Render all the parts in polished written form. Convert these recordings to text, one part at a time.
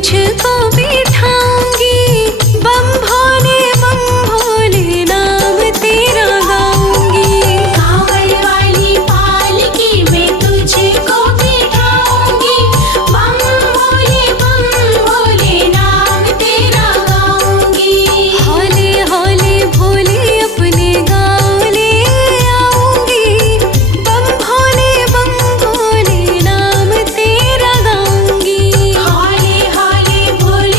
तुझको बिठाऊंगी, बम भोले नाम तेरा गाऊंगी। कांवड़ वाली पालकी में तुझको बिठाऊंगी, बम भोले नाम तेरा गाऊंगी। हौले हौले भोले अपने गाँव ले आऊंगी, बम भोले नाम तेरा गाऊंगी। हौले हौले भोले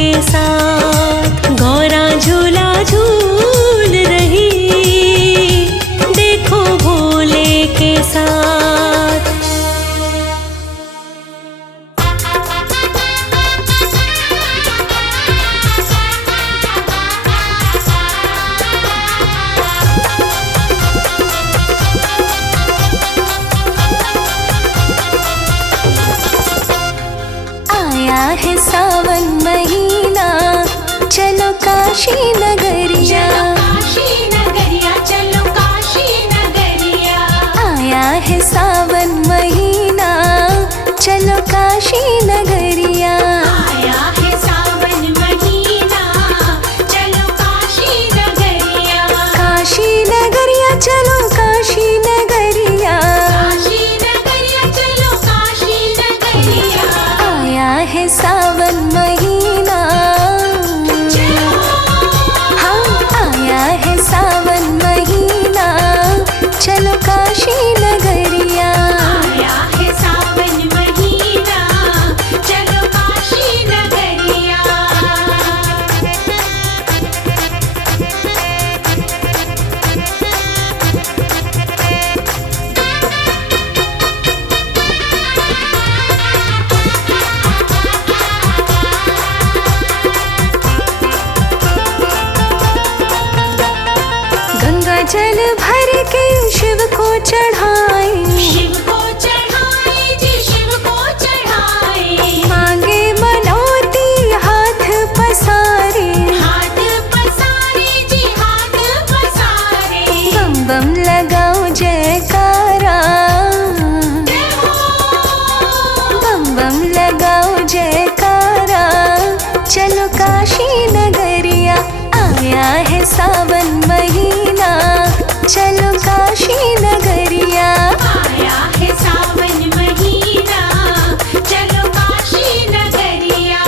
के साथ गौरा झूला झूल रही, देखो भोले के साथ। आया है सावन महीना, चलो काशी नगरिया। काशी नगरिया चलो काशी नगरिया। आया है सावन महीना, चलो काशी नगरिया। आया है सावन महीना चलो काशी नगरिया। काशी नगरिया चलो काशी नगरिया। काशी नगरिया चलो काशी नगरिया। आया है सावन महीना, हाँ आया है सावन महीना, चलो काशी नगरिया। आया है सावन महीना चलो काशी नगरिया। गंगा जल भर के शिव को चढ़ाए, शिव को चढ़ाए जी शिव को चढ़ाए। मांगे मनौती हाथ पसारे, हाथ पसारे जी हाथ पसारे। बम बम लगाओ जयकारा, बम बम लगाओ जयकारा। चलो काशी नगरिया। आया है सावन महीना, चलो काशी नगरिया। आया है सावन महीना चलो काशी नगरिया।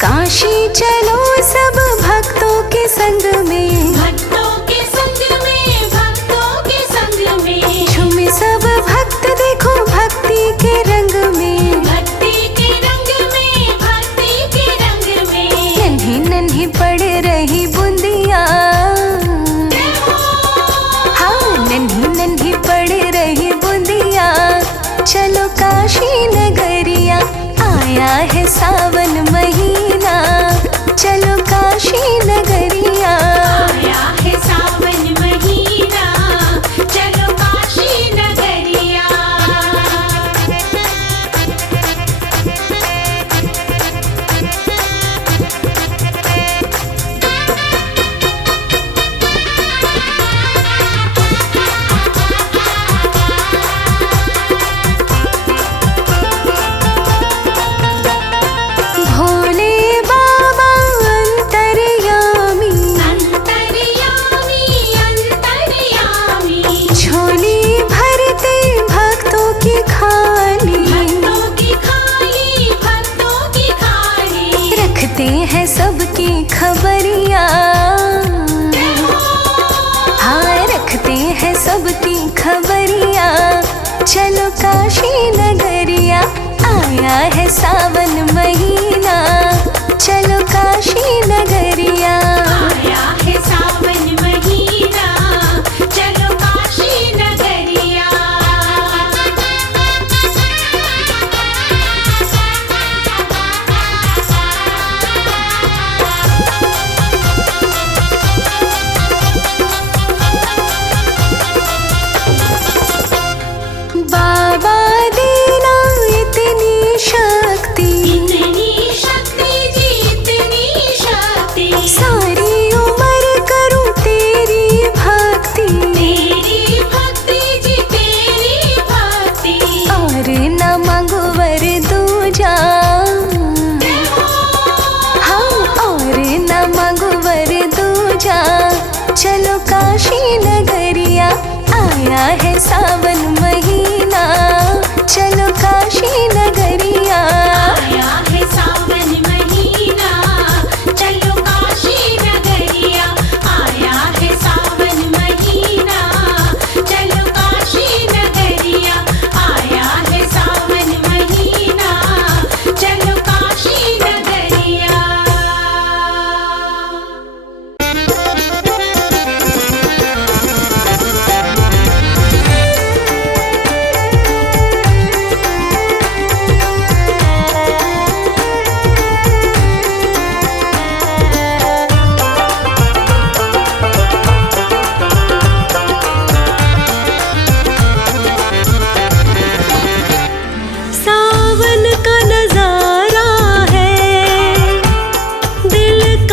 काशी चलो सब भक्तों के संग में, भक्तों के संग में भक्तों के संग में। झूमे सब भक्त देखो भक्ति के रंग में, भक्ति के रंग में भक्ति के रंग में। नन्ही नन्ही पड़ रही बूंदिया, हाँ नन्ही नन्ही पड़ रही बूंदिया। चलो काशी नगरिया। आया है सावन महीना, चलो काशी नगरिया। आया है सावन महीना चलो काशी नगरिया। भोले बाबा अंतर्यामी, अंतर्यामी अंतर्यामी। झोली भरते भक्तों की खाली, भक्तों की खाली भक्तों की खाली। रखते हैं सबकी खबरिया, हाँ रखते हैं सबकी खबरिया। चलो काशी नगरिया। आया है सावन महीना, चलो काशी नगरिया। आया है सावन महीना चलो काशी नगरिया। बाबा देना इतनी शक्ति, इतनी शक्ति जी इतनी शक्ति। सारी उम्र करूं तेरी भक्ति, तेरी भक्ति जी तेरी भक्ति। और न मांगो वर दूजा, हाँ और न मांगो वर दूजा। चलो काशी नगरिया। आया है सावन महीना, चलो काशी नगरिया। आया है सावन महीना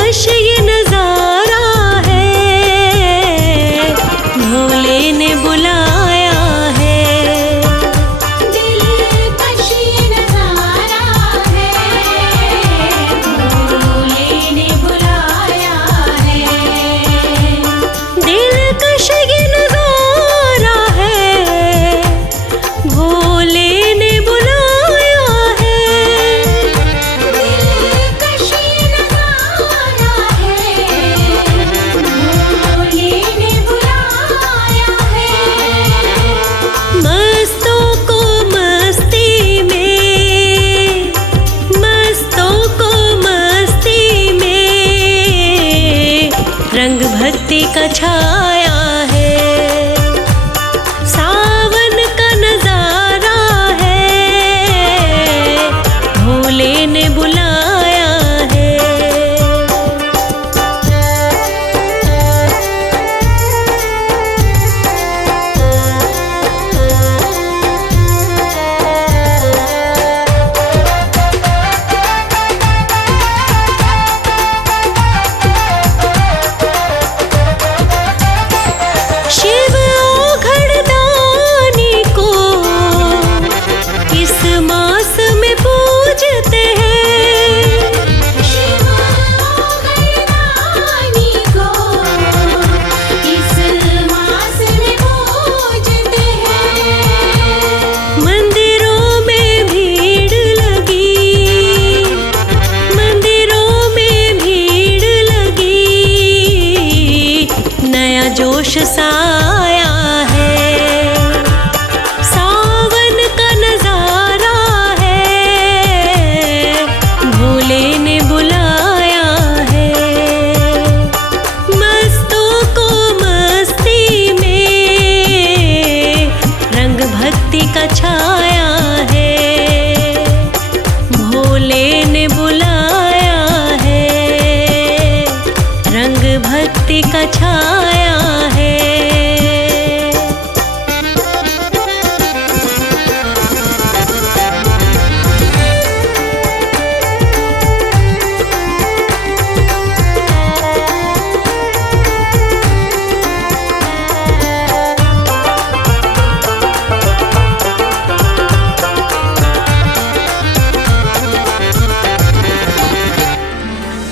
दिलकश ये नजारा है, भोले ने बुलाया है। दिलकश ये नजारा है, भोले ने बुलाया है। दिलकश ये नजारा है, भोले ने बुलाया है। दिलकश ये नजारा है, भोले ने बुलाया है। मस्तों को मस्ती में, मस्तों को मस्ती में रंग भक्ति का छाया है। सावन का नजारा है, भोले ने बुलाया है। शिव ओघड़दानी को इस मास में पूजते हैं। शिव ओघड़दानी को इस मास में पूजते हैं। मंदिरों में भीड़ लगी, मंदिरों में भीड़ लगी, नया जोश साया है। सावन का नजारा है, भोले ने बुलाया है। मस्तों को मस्ती में रंग भक्ति का छाया है, भोले ने बुलाया है। रंग भक्ति का छाया है।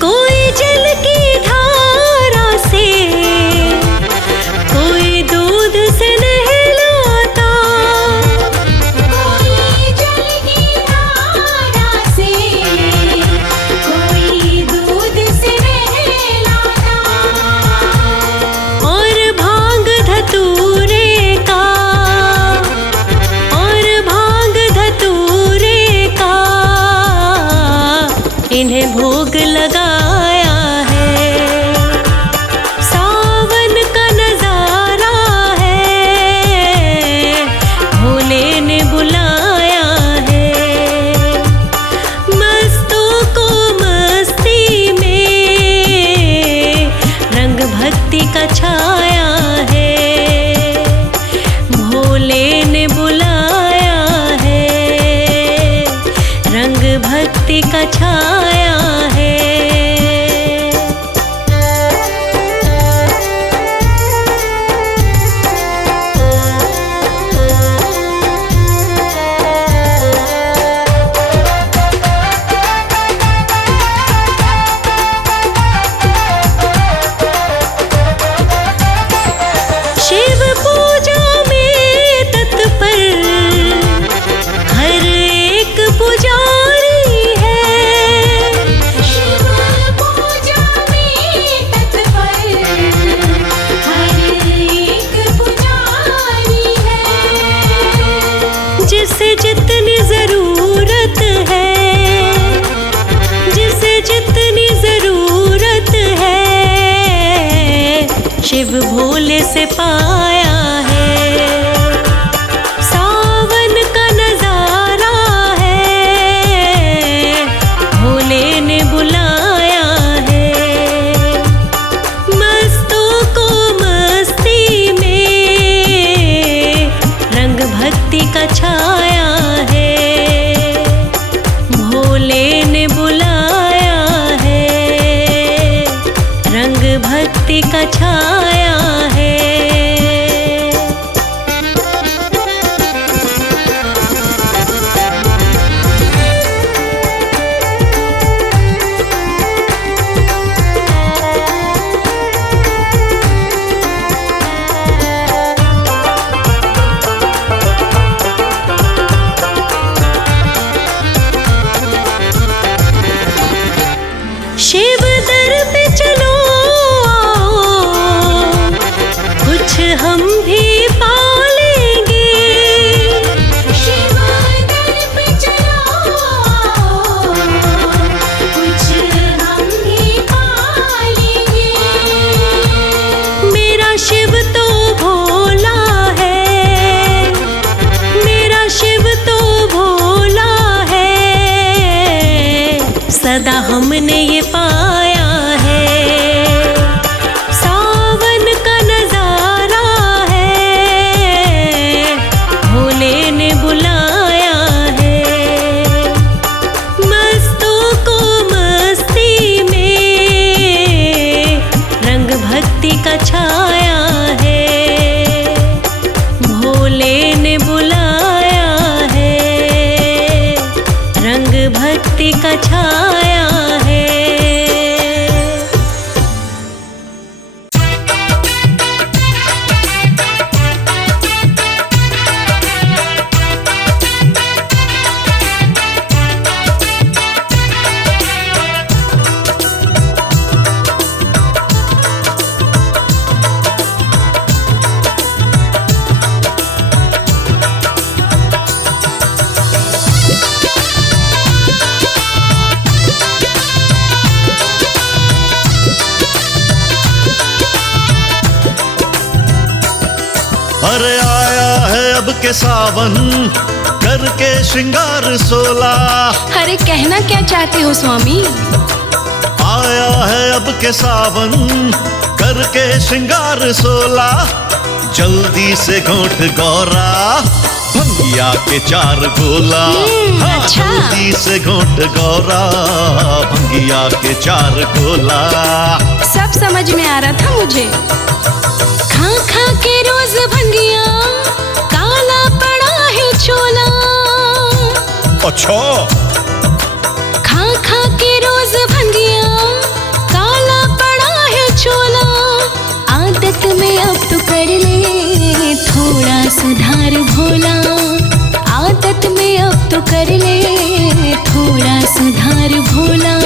कोई जल की धारा से, कोई दूध से नहलाता, कोई जल की धारा से, कोई दूध से नहलाता। और भांग धतूरे का, और भांग धतूरे का इन्हें भोग लगाया है। सावन का नजारा है, भोले ने बुलाया है। मस्तों को मस्ती में रंग भक्ति का छाया है, भोले ने बुलाया है। रंग भक्ति का छाया है। शिव पूजा में तत्पर हर एक पुजारी है। शिव पूजा में तत्पर हर एक पुजारी है। जिसे जितनी जरूरत है, जिसे जितनी जरूरत है, शिव भोले से पाया है। सावन का नजारा है, भोले ने बुलाया है। मस्तों को मस्ती में रंग भक्ति का छाया है, भोले ने बुलाया है। भक्ति का छाया है। शिव दर पे चलो आओ, कुछ हम भी पा लेंगे। शिव दर पे चलो आओ, कुछ हम भी पा लेंगे। मेरा शिव तो भोला है, मेरा शिव तो भोला है, सदा हमने ये पाया है। सावन का नजारा है, भोले ने बुलाया है। मस्तों को मस्ती में रंग भक्ति का छाया है। भोले ने बुलाया है, रंग भक्ति का छाया है। अरे आया है अब के सावन, करके श्रृंगार सोला। अरे कहना क्या चाहते हो स्वामी? आया है अब के सावन, करके श्रृंगार सोला। जल्दी से घोट गौरा, भंगिया के 4 गोला। हाँ, अच्छा। जल्दी से घोट गौरा, भंगिया के 4 गोला। सब समझ में आ रहा था मुझे। खा खा के रोज भंगिया, काला पड़ा है चोला। अच्छा। खा खा के रोज भंगिया, काला पड़ा है चोला। आदत में अब तो कर ले थोड़ा सुधार भोला। आदत में अब तो कर ले थोड़ा सुधार भोला,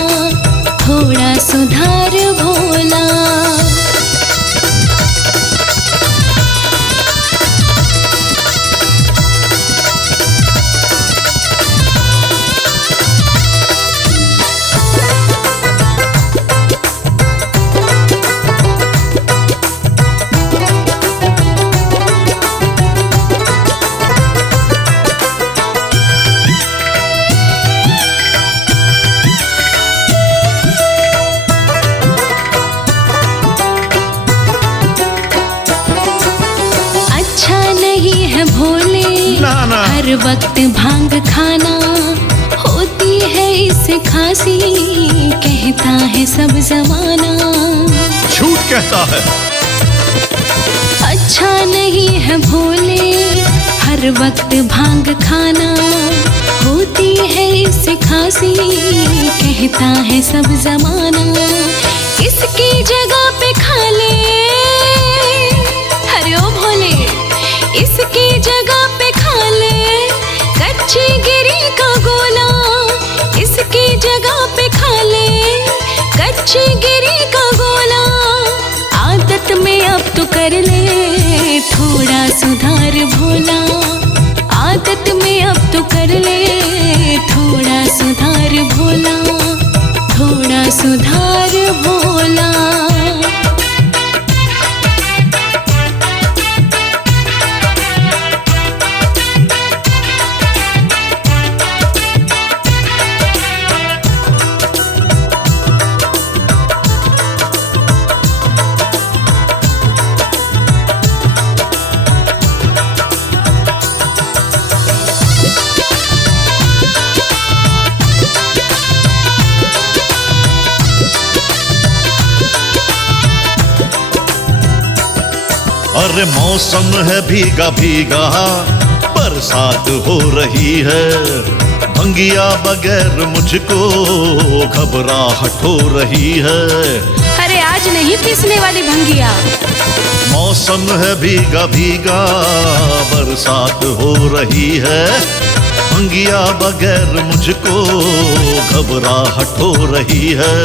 थोड़ा सुधार भोला। हर वक्त भांग खाना होती है इससे खांसी, कहता है सब जमाना। झूठ कहता है। अच्छा नहीं है भोले हर वक्त भांग खाना, होती है इससे खांसी, कहता है सब जमाना। इसकी जगह पे खा ले, अरे ओ भोले, इसकी जगह पे खा ले कच्ची गिरी का गोला। इसकी जगह पे खा ले कच्ची गिरी का गोला। आदत में अब तो कर ले थोड़ा सुधार भोला। आदत में अब तो कर ले थोड़ा सुधार भोला, थोड़ा सुधार भोला। अरे मौसम है भीगा भीगा, बरसात हो रही है, भंगिया बगैर मुझको घबराहट हो रही है। अरे आज नहीं पीसने वाली भंगिया। मौसम है भीगा भीगा, बरसात हो रही है, भंगिया बगैर मुझको घबराहट हो रही है।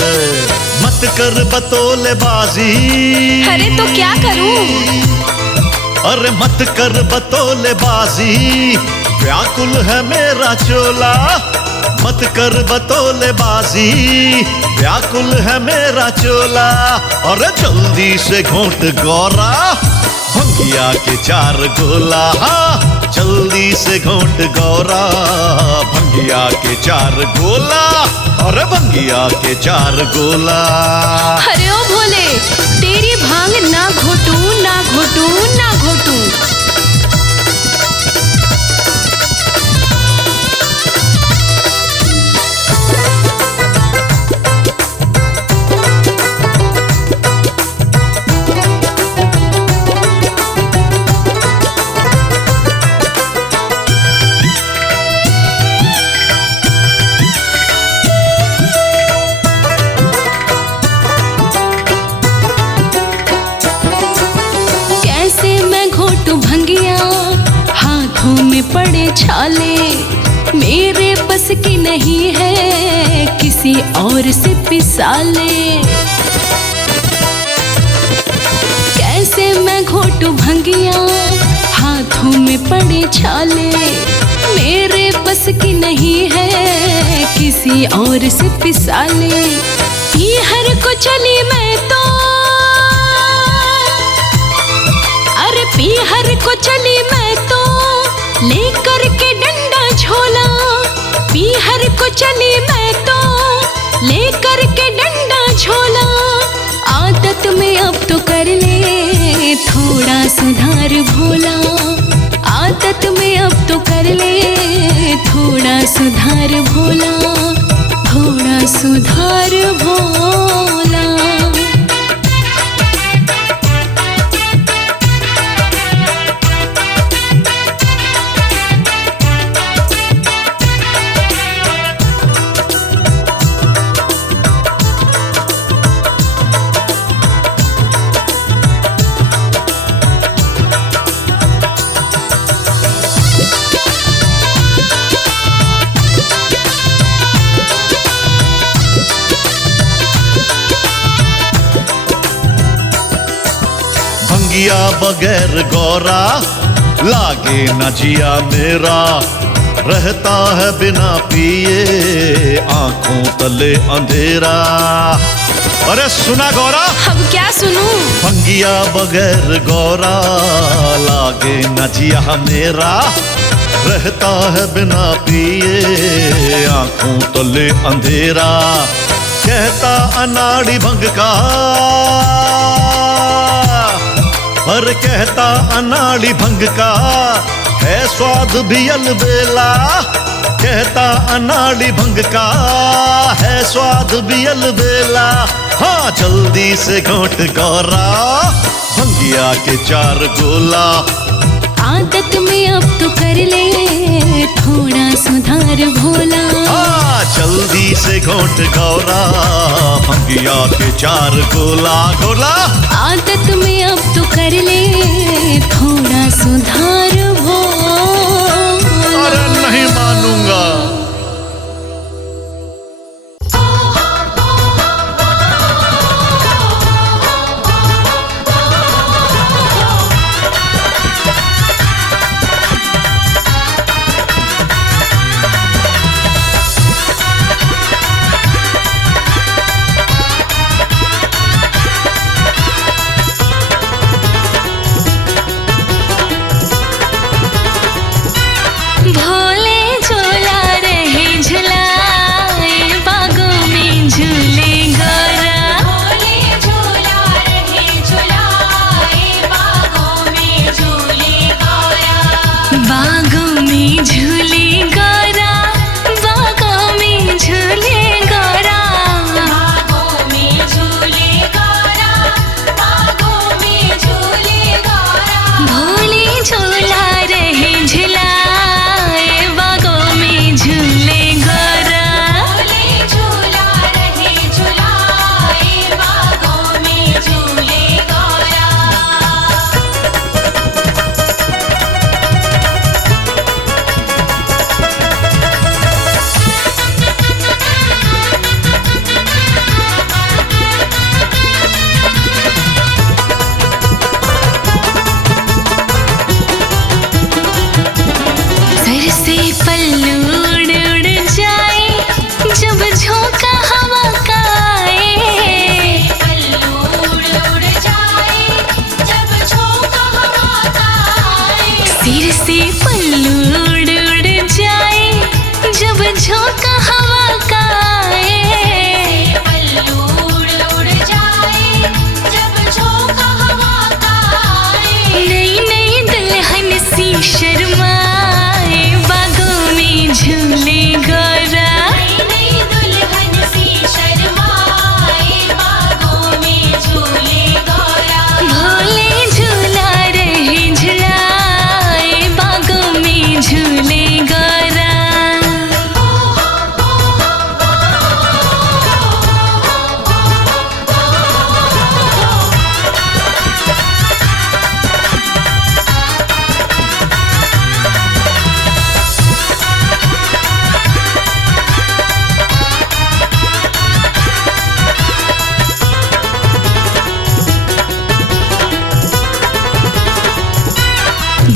मत कर बतौलेबाजी। अरे तो क्या करूं? अरे मत कर बतौलेबाजी, व्याकुल है मेरा चोला। मत कर बतौलेबाजी, व्याकुल है मेरा चोला। अरे जल्दी से घोंट गौरा, भंगिया के 4 गोला। हाँ जल्दी से घोंट गौरा, भंगिया के 4 गोला। अरे भंगिया के 4 गोला। अरे ओ भोले, तेरी भांग ना घोटू ना घोटू ना घोटू। पड़े छाले, मेरे बस की नहीं है, किसी और से पिसाले। कैसे मैं घोटू भंगिया, हाथों में पड़े छाले, मेरे बस की नहीं है, किसी और से पिसाले। पीहर को चली मैं तो, अरे पीहर को चली मैं तो, लेकर के डंडा झोला। पीहर को चली मैं तो, लेकर के डंडा झोला। आदत में अब तो कर ले थोड़ा सुधार भोला। आदत में अब तो कर ले थोड़ा सुधार भोला, थोड़ा सुधार भोला। भंगिया बगैर गौरा, लागे न जिया मेरा, रहता है बिना पिए आंखों तले अंधेरा। अरे सुना गौरा, अब क्या सुनूं? भंगिया बगैर गौरा, लागे न जिया मेरा, रहता है बिना पिए आंखों तले अंधेरा। कहता अनाड़ी भंग का, पर कहता अनाड़ी भंग का, है स्वाद भी अलबेला। कहता अनाड़ी भंग का, है स्वाद भी अलबेला। हाँ जल्दी से घोंट गौरा, भंगिया के 4 गोला। आदत में अब तो कर ले थोड़ा सुधार भोला। हाँ जल्दी से घोंट गौरा, भंगिया के 4 गोला गोला। आदत में अब तो कर ले थोड़ा सुधार भोला। अरे नहीं मानूंगा।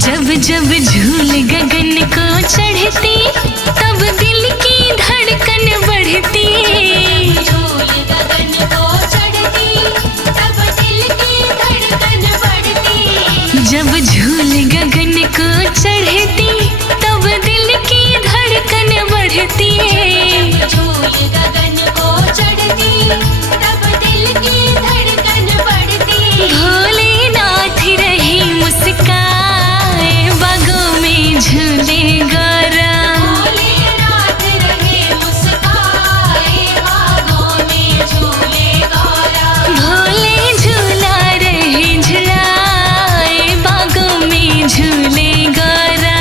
जब जब झूल गगन को चढ़ती तब दिल की धड़कन बढ़ती। झूल गगन को चढ़ती तब दिल की धड़कन बढ़ती। जब झूल गगन को चढ़ती तब दिल की धड़कन बढ़ती। झूल गगन को चढ़ती तब दिल की धड़कन बढ़ती। भोलेनाथ रही मुस्काए बागों में झूले गौरा। भोलेनाथ रहे मुस्काए बागों में झूले गौरा। भोले झूला रहे झुलाए बागों में झूले गौरा।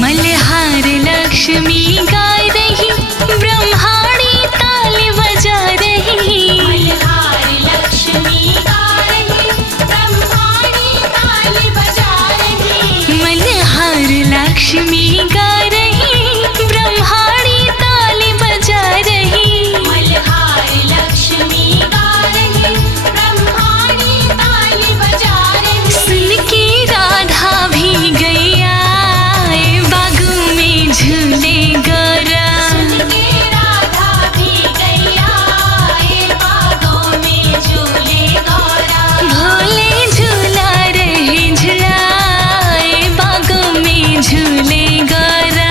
मल्हार लक्ष्मी गाय रही ब्रह्माणी ताल बजा रही। मल्हार लक्ष्मी गा रही ब्रह्माणी ताल बजा रही। मल्हार लक्ष्मी गा रही ब्रह्माणी ताल बजा रही। मल्हार लक्ष्मी गा रही ब्रह्माणी ताल बजा रही। सुन के राधा भी गैया बागों में झूले गौरा। सुन के राधा भी गैया बागों में झूले गौरा। भोले झूला रहे झुलाए बागों में झूले गौरा।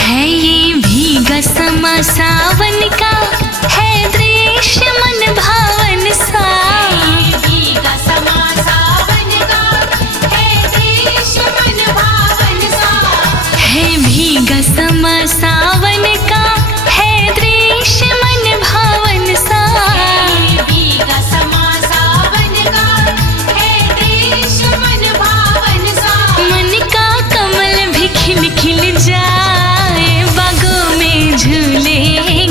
है ये भीगा समा सावन का है दृश्य मन भावन सा। भीगा समा सावन का है दृश्य मन भावन सा। है भीगा समा सावन का है दृश्य मन भावन सा। भीगा समा सावन का है दृश्य मन भावन सा। मन का कमल भी खिल खिल जाए बागों में झूले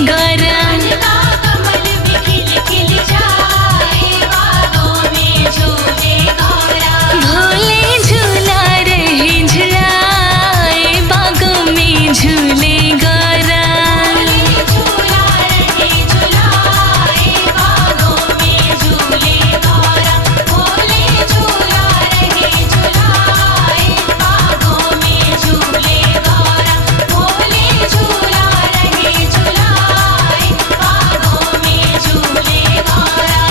गौरा। मन का कमल भी खिल खिल जाए बागों में झूले गौरा। भोले झूला रहे झुलाए बागों में झूले गौरा। झूला रहे झुलाए बागों में झूले गौरा। भोले झूला रहे झुलाए बागों में झूले गौरा। भोले झूला रहे झुलाए बागों में झूले गौरा।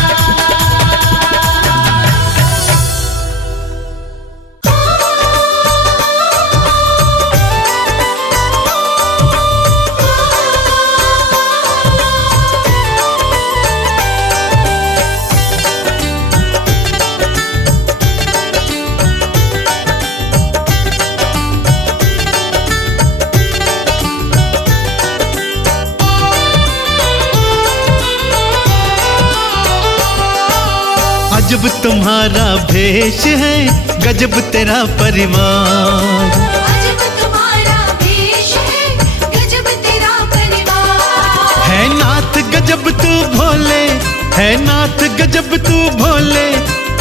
अजब तुम्हारा भेष है, गजब तेरा परिवार। अजब तुम्हारा भेष है, गजब तेरा परिवार। है नाथ गजब तू भोले, है नाथ गजब तू भोले,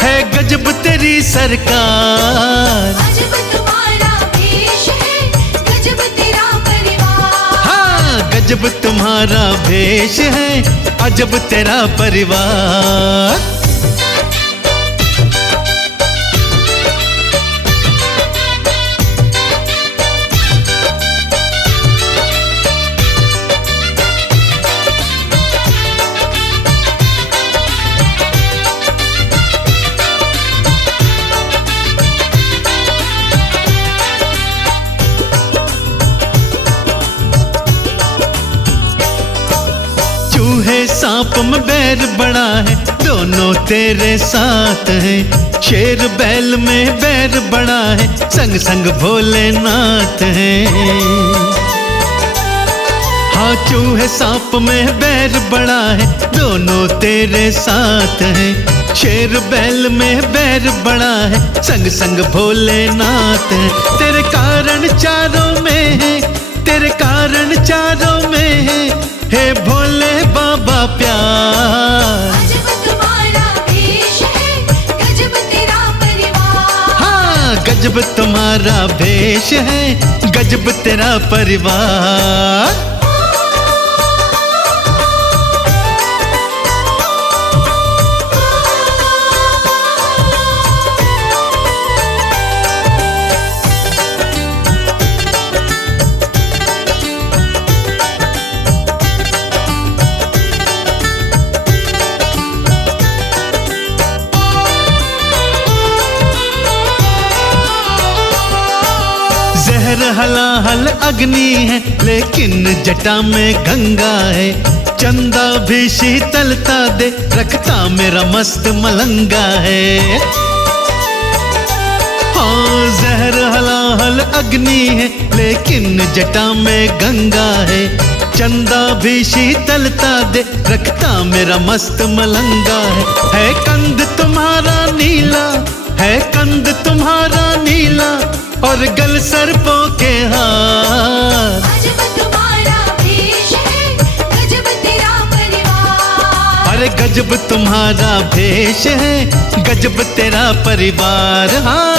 है गजब तेरी सरकार। अजब तुम्हारा भेष है, गजब तेरा परिवार। हाँ, गजब तुम्हारा भेष है, अजब तेरा परिवार। चूहे सांप में बैर बड़ा है, दोनों दोनों तेरे साथ हैं। शेर बैल में बैर बड़ा है, संग संग भोलेनाथ हैं। हाँ चूहे सांप में बैर बड़ा है, दोनों तेरे साथ हैं। शेर बैल में बैर बड़ा है, संग संग भोलेनाथ हैं। तेरे कारण चारों में है, तेरे कारण चारों में है, हे भोले बाबा प्यार। गजब तुम्हारा भेष है, गजब तेरा परिवार। हाँ गजब तुम्हारा भेष है, गजब तेरा परिवार। जहर हलाहल अग्नि है, लेकिन जटा में गंगा है। चंदा भी शीतलता दे, रखता मेरा मस्त मलंगा है। हाँ जहर हलाहल अग्नि है, लेकिन जटा में गंगा है। चंदा भी शीतलता दे, रखता मेरा मस्त मलंगा है कंद तुम्हारा नीला, है कंद तुम्हारा नीला, और गल सर्पों के हार। गजब तुम्हारा भेष है, गजब तेरा परिवार। अरे गजब तुम्हारा भेष है, गजब तेरा परिवार। हाँ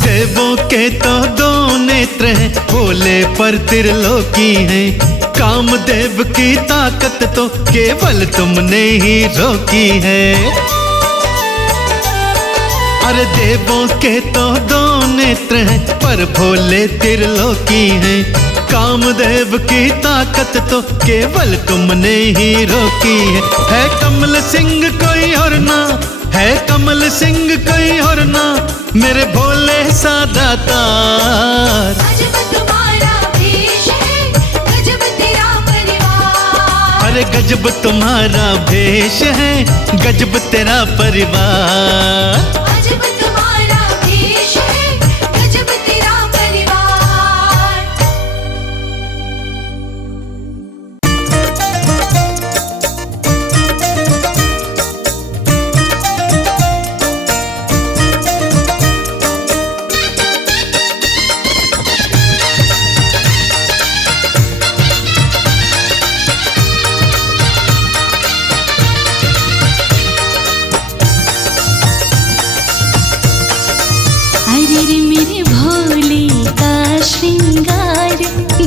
देवों के तो दो नेत्र हैं, भोले पर त्रिलोकी हैं। कामदेव की ताकत तो केवल तुमने ही रोकी है। अरे देवों के तो दो नेत्र हैं, पर भोले त्रिलोकी हैं। कामदेव की ताकत तो केवल तुमने ही रोकी है कमल सिंह कोई और ना, है कमल सिंह कोई और ना, मेरे भोले सा दातार। गजब तुम्हारा भेष है, गजब तेरा परिवार। अरे गजब तुम्हारा भेष है, गजब तेरा परिवार। गजब तुम्हारा भेष है, गजब तेरा परिवार। अरे रे मेरे भोले का श्रृंगार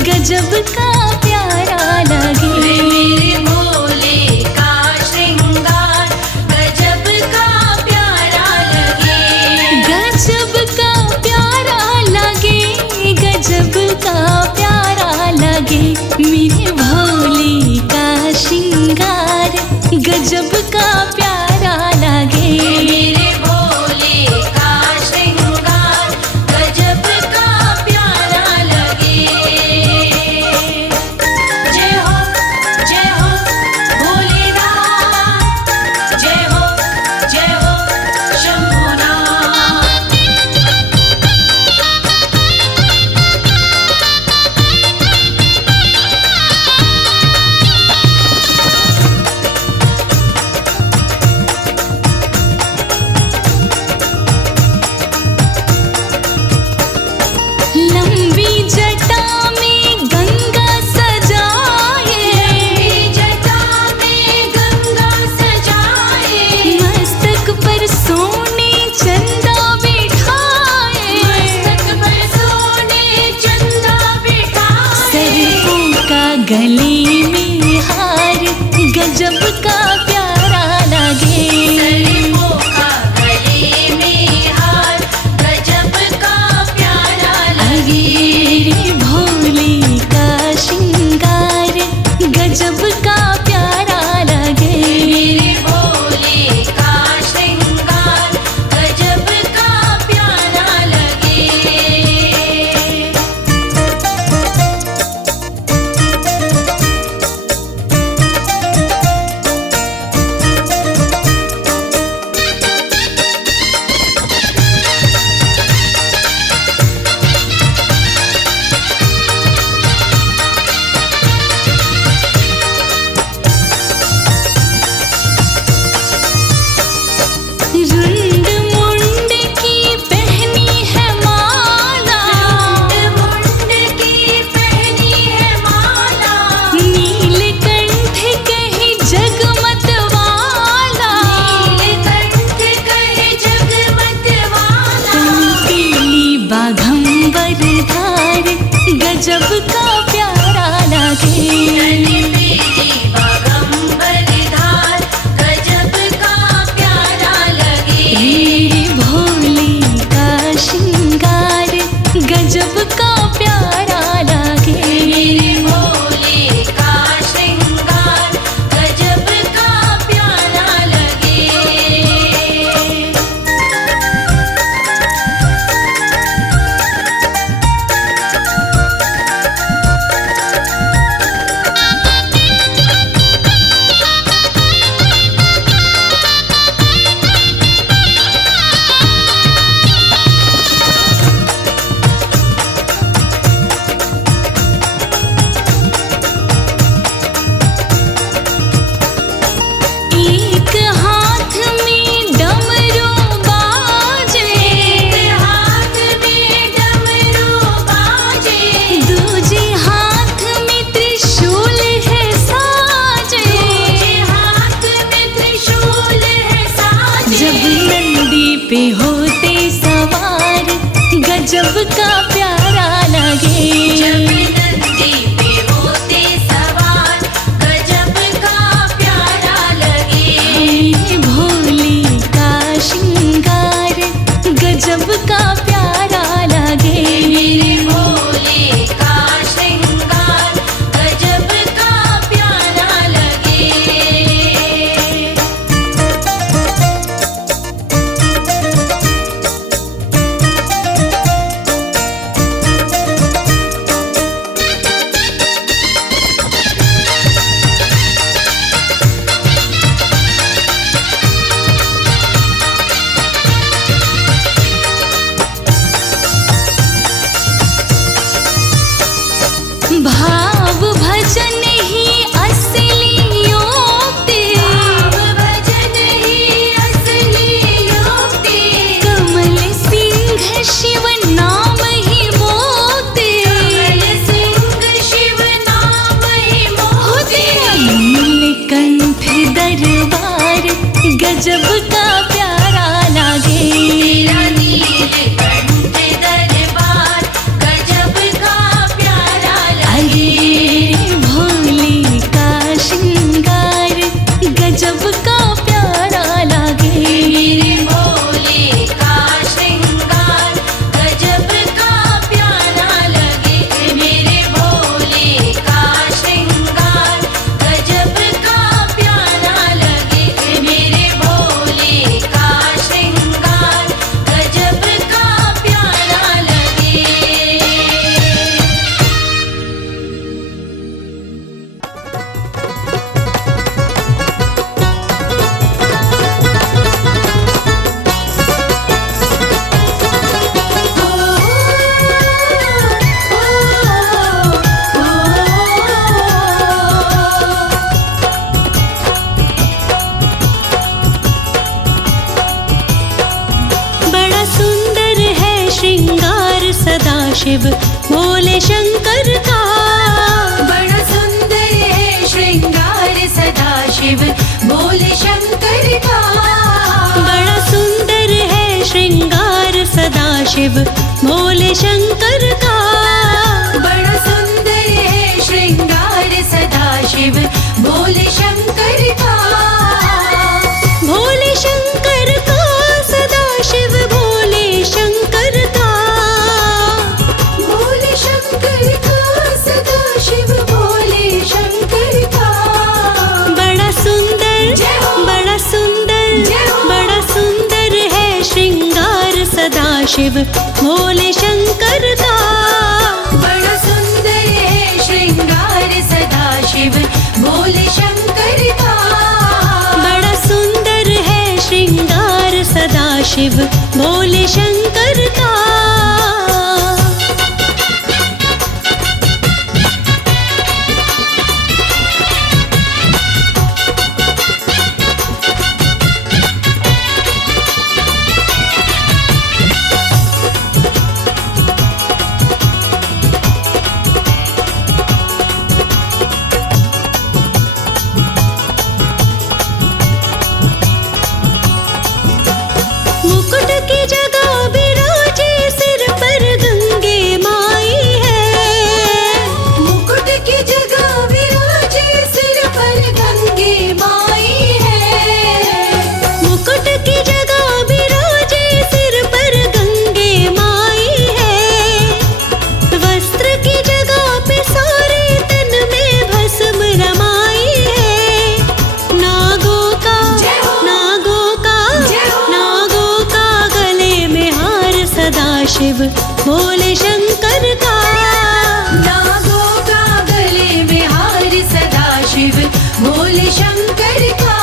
गजब का प्यारा लगे। मेरे भोले का श्रृंगार गजब का प्यारा लगे। गजब का प्यारा लगे, गजब का प्यारा लगे। मेरे भोले का श्रृंगार गजब का प्यारा लगे। मेरे भोले का श्रृंगार गजब का प्यारा लगे। जय हो भोलेनाथ, जय हो शंभुनाथ। लंबी जटा में गंगा सजाए, जटा में गंगा सजाए। मस्तक पर सोने चंदा बिठाए। मस्तक पर सोने चंदा बिठाए। सर्पों का गले में हार गजब का प्यारा लगे। सर्पों का गले में हार गजब गजब का प्यारा लागे। गजब का प्यारा लगे। मेरे भोले का श्रृंगार गजब का प्यारा लागे। मेरे भोले का श्रृंगार गजब का प्यारा लगे। एक हाथ में डमरू बाजे, हाथ में डमरू बाजे। दूजे हाथ में त्रिशूल है साजे। हाथ में त्रिशूल है साजे। जब नंदी पे होते सवार गजब का प्यारा लागे। जब नंदी पे होते सवार गजब का प्यारा लगे। मेरे भोले का श्रृंगार गजब का प्यारा लागे। मेरे भोले का श्रृंगार गजब का प्यारा लगे। भाव भजन ही असली योक्ति। भजन ही असली योक्ति। कमल सिंह शिव नाम ही मोक्ति। कमल सिंह शिव नाम ही मोक्ति। नीलकंठ दरबार गजब का प्यारा लागे। तेरा नीलकंठ दरबार गजब का प्यारा लगे। अरे भोले का श्रृंगार गजब का प्यारा लागे। मेरे भोले का श्रृंगार गजब का प्यारा लगे। मेरे भोले का श्रृंगार गजब का प्यारा लगे। मेरे भोले का श्रृंगार गजब का प्यारा लगे। बड़ा सुंदर है श्रृंगार सदाशिव भोले शंकर का। बड़ा सुंदर है श्रृंगार सदाशिव भोले शंकर का। बड़ा सुंदर है श्रृंगार सदाशिव भोले शंकर का। बड़ा सुंदर है श्रृंगार सदाशिव भोले शंकर का। भोले शंकर का सदाशिव भोले शंकर का। भोले शंकर का सदाशिव भोले शंकर का। बड़ा सुंदर जय हो। बड़ा सुंदर जय हो। बड़ा सुंदर है श्रृंगार सदाशिव भोले शंकर का। बड़ा सुंदर है श्रृंगार सदाशिव भोले शंकर का। बड़ा सुंदर है श्रृंगार सदाशिव भोले शंकर का। सदाशिव भोले शंकर का। नागों का गले में हार सदाशिव भोले शंकर का।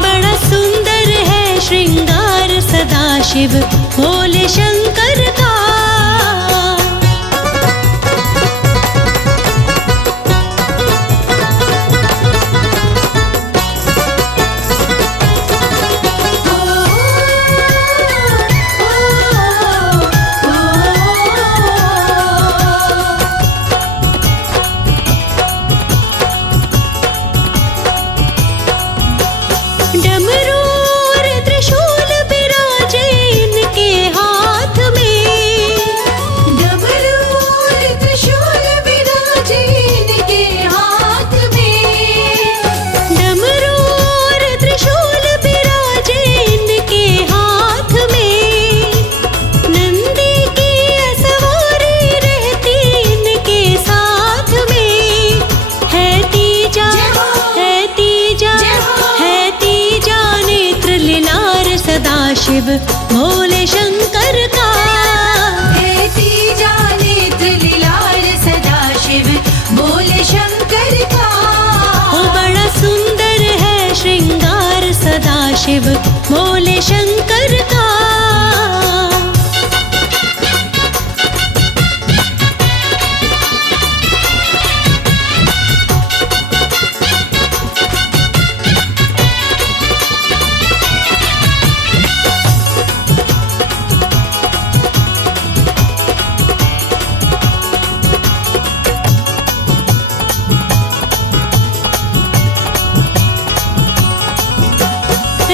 बड़ा सुंदर है श्रृंगार सदाशिव भोले शंकर का। डमरू और त्रिशूल विराजे इनके हाथ में। डमरू और त्रिशूल विराजे इनके हाथ में। डमरू और त्रिशूल विराजे इनके हाथ में। नंदी की सवारी रहती इनके साथ में। है तीजा है तीजा है तीजा नेत्र लीलार सदाशिव भोले शंकर का। है तीजा नेत्र लीलार सदाशिव भोले शंकर का। वो बड़ा सुंदर है श्रृंगार सदाशिव भोले शंकर का।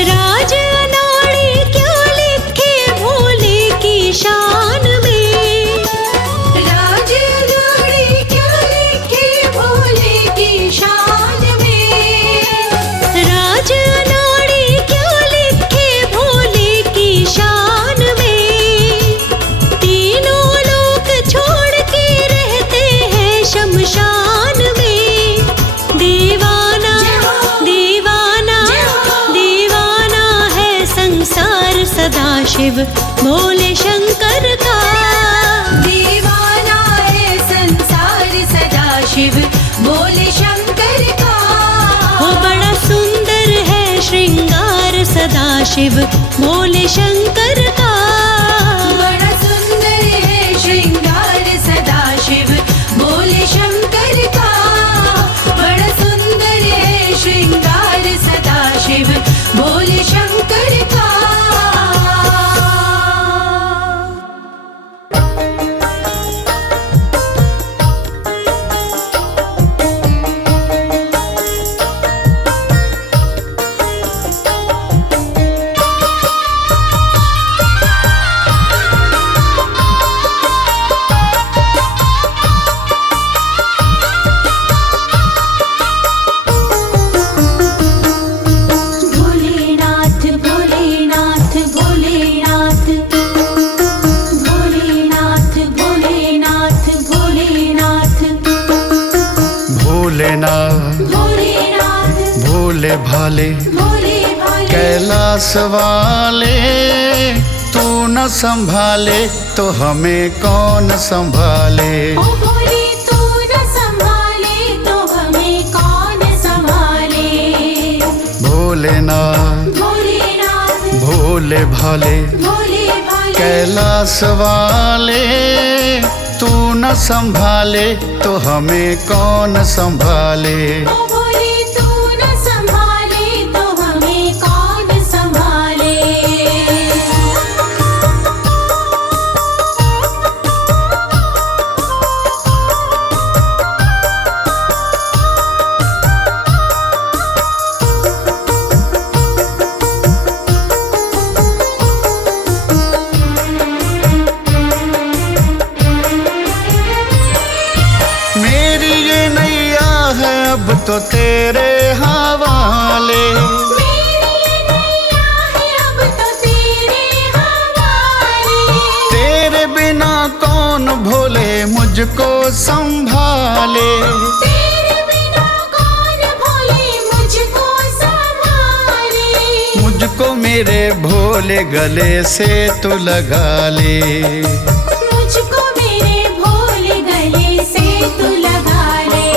राज अनाड़ी क्या लिखे भोले की शान में। राज अनाड़ी क्या लिखे भोले की शान में। राज अनाड़ी क्या लिखे भोले की शान में। तीनों लोक छोड़ के रहते हैं शमशान में। दीवाना दीवाना दीवाना है संसार सदाशिव भोले शंकर का। दीवाना है संसार सदाशिव भोले शंकर का। वो बड़ा सुंदर है श्रृंगार सदाशिव भोले शंकर का। बड़ा सुंदर है श्रृंगार सदाशिव भोले शंकर का। बड़ा सुंदर है श्रृंगार सदाशिव भोले शंकर का। भोलेनाथ भोलेनाथ भोलेनाथ भोलेनाथ भोलेनाथ भोलेनाथ भोलेनाथ भोलेनाथ भोले भाले भोले भाले। कैलाश वाले तू न संभाले तो हमें कौन संभाले। ओ भोले तू न संभाले तो हमें कौन संभाले। भोलेनाथ भोलेनाथ भोले भाले भोले भाले। कैलाश वाले तू न संभाले तो हमें कौन संभाले। ओ भोले तू न संभाले तो हमें कौन संभाले। मेरी ये नैया है अब तो तेरे हवाले। मेरी नैया है अब तो तेरे हवाले। तेरे बिना कौन भोले मुझको संभाले। तेरे बिना कौन भोले मुझको संभाले। मुझको मेरे भोले भोले गले से तू लगा ले। मुझको मेरे भोले गले से तू लगा ले।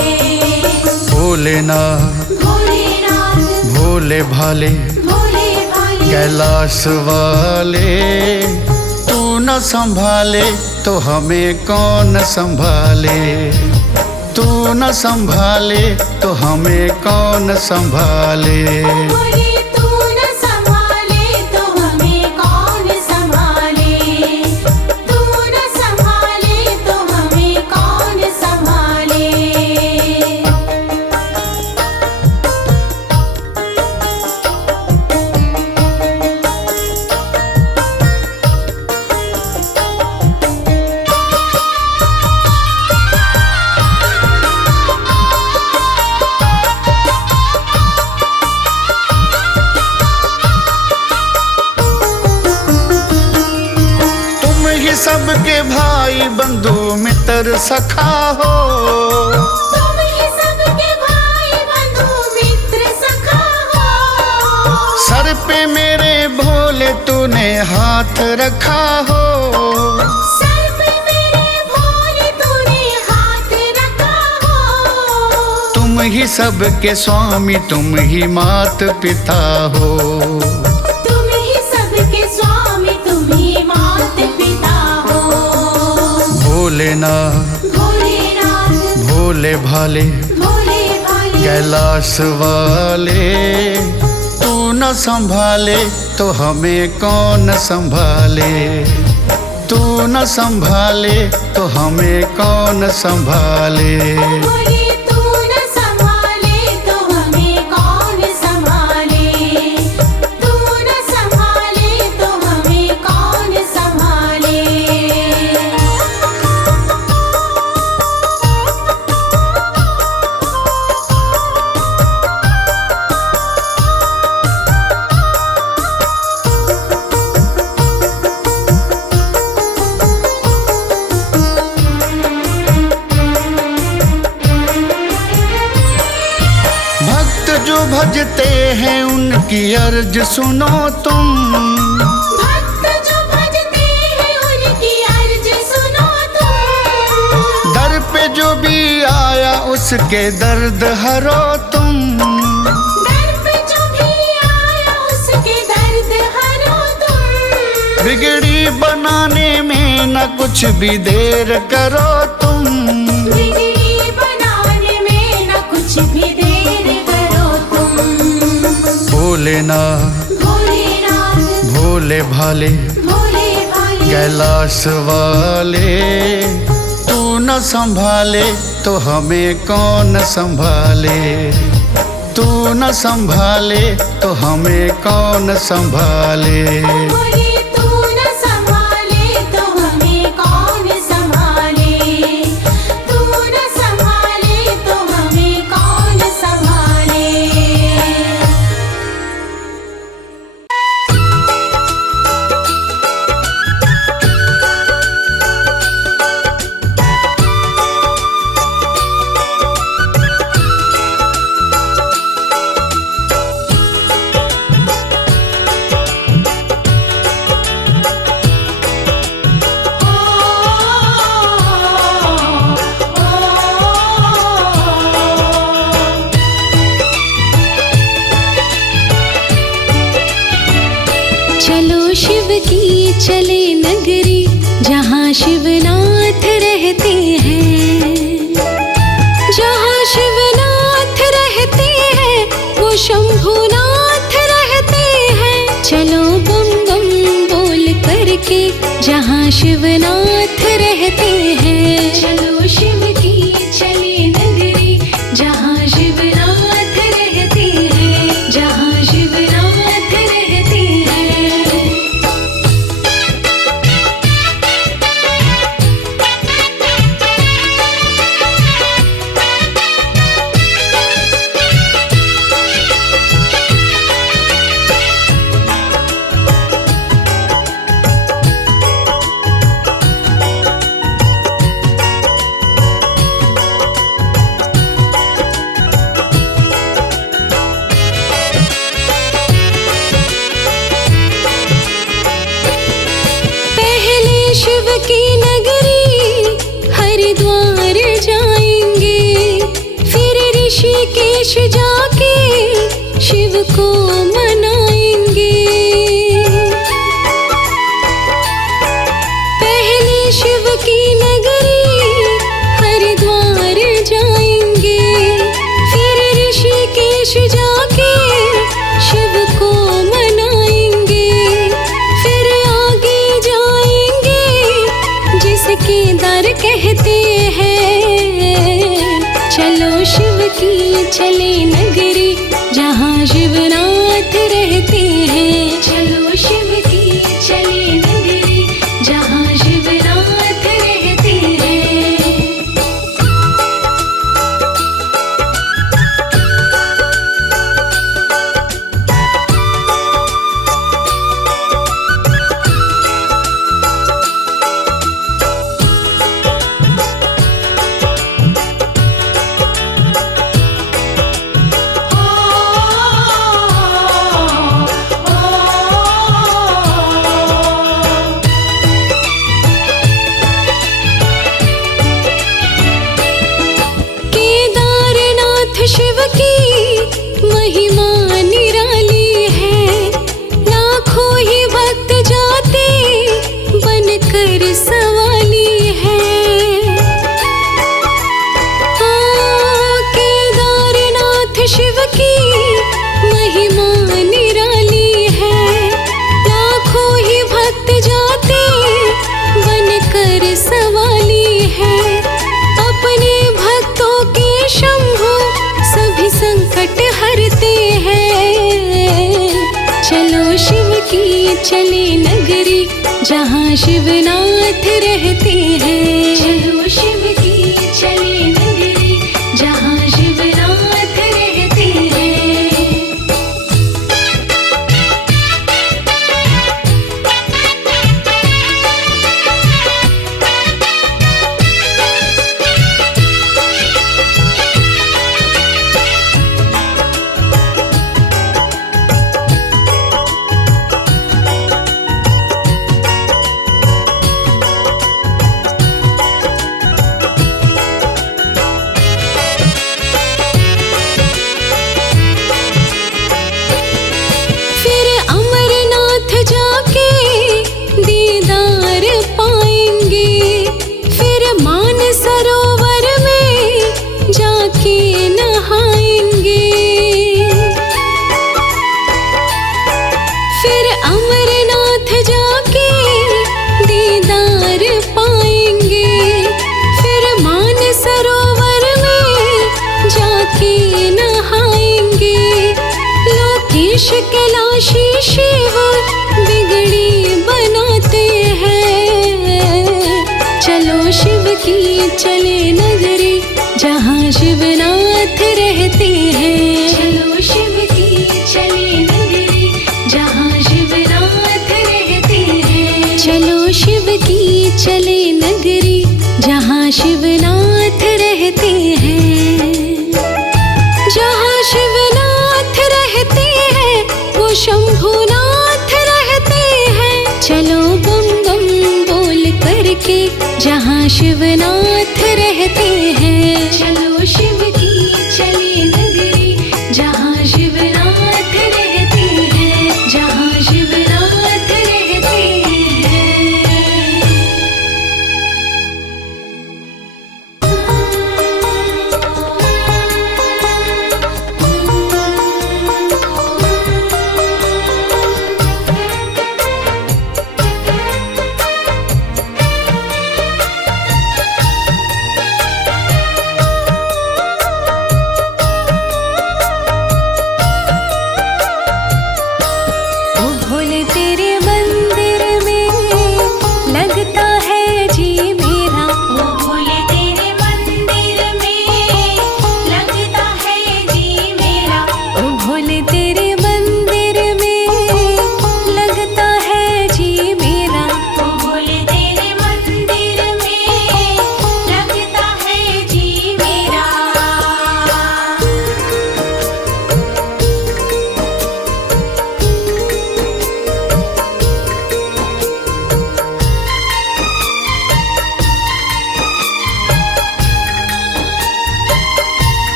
भोलेनाथ भोलेनाथ भोले भाले भोले भाले कैलाश वाले, तू न संभाले तो हमें कौन संभाले। तू न संभाले तो हमें कौन संभाले। बोले तू न संभाले तो हमें कौन संभाले। तू न संभाले तो हमें कौन संभाले। सबके भाई बंधु मित्र सखा हो। तुम ही सबके भाई बंधु मित्र सखा हो। सर पे मेरे भोले तूने हाथ रखा हो। सर पे मेरे भोले तूने हाथ रखा हो। तुम ही सबके स्वामी तुम ही मात पिता हो। तुम ही सबके स्वामी तुम ही मात पिता हो। भोलेनाथ भोलेनाथ भोले भाले भोले भाले कैलाश वाले, तू न संभाले तो हमें कौन संभाले। तू न संभाले तो हमें कौन संभाले। बोले तू न संभाले तो हमें कौन संभाले। तू न संभाले तो हमें कौन संभाले। भक्त जो भजते हैं उनकी अर्ज सुनो तुम। भक्त जो भजते हैं उनकी अर्ज सुनो तुम। दर पे जो भी आया उसके दर्द हरो तुम। दर पे जो भी आया उसके दर्द हरो तुम। बिगड़ी बनाने में न कुछ भी देर करो तुम। बिगड़ी बनाने में न कुछ भी देर करो तुम। भोलेनाथ भोलेनाथ भोले भाले भोले भाले कैलाश वाले, तू न संभाले तो हमें कौन संभाले। तू न संभाले तो हमें कौन संभाले। बोले तू न संभाले तो हमें कौन संभाले। तू न संभाले तो हमें कौन संभाले। चलो शिव की चले नगरी, जहाँ शिवनाथ रहते हैं। जहाँ शिवनाथ रहते हैं वो शंभुनाथ रहते हैं। चलो बम बम बोल करके जहाँ शिवनाथ रहते हैं। चलो शिव की चले नगरी, जहाँ शिवनाथ रहते हैं। जहाँ शिवनाथ रहते हैं। ऋषिकेश जाके शिव को मनाएंगे। पहले शिव की नगरी हरिद्वार जाएंगे, फिर ऋषिकेश जाके शिव को मनाएंगे, फिर आगे जाएंगे जिसके दर कहते हैं। चलो शिव की चले नगरी जहाँ शिवनाथ रहते हैं। चलो शिव की चले नगरी जहाँ शिवनाथ रहते हैं। केदारनाथ शिव की महिमा निराली है, लाखों ही भक्त जाते बनकर सवाली है। केदारनाथ शिव की महिमा निराली है, लाखों ही भक्त जाते बनकर सवाली है। अपने भक्तों के शंभु सभी संकट हरते हैं। चलो शिव की चले नगरी जहाँ शिवनाथ रहते हैं। चलो शिव की चले नगरी जहाँ शिवनाथ रहते हैं। फिर अमरनाथ जाके दीदार पाएंगे, फिर मानसरोवर में जाके नहाएंगे। फिर अमरनाथ जाके दीदार पाएंगे, फिर मानसरोवर में जाके नहाएंगे। लोकेश कैलाशी शिव बिगड़ी बनाते हैं। चलो शिव की चले नगरी जहाँ शिवनाथ रहते हैं। चलो शिव की चले नगरी जहाँ शिवनाथ रहते हैं। चलो शिव की चले नगरी जहाँ शिवनाथ रहते हैं। जहाँ शिवनाथ रहते हैं वो शंभुनाथ रहते हैं। चलो बम बम बोल करके जहाँ शिवनाथ रहते हैं। चलो शिव की चले नगरी जहाँ शिवनाथ रहते हैं। जहाँ शिवनाथ रहते हैं।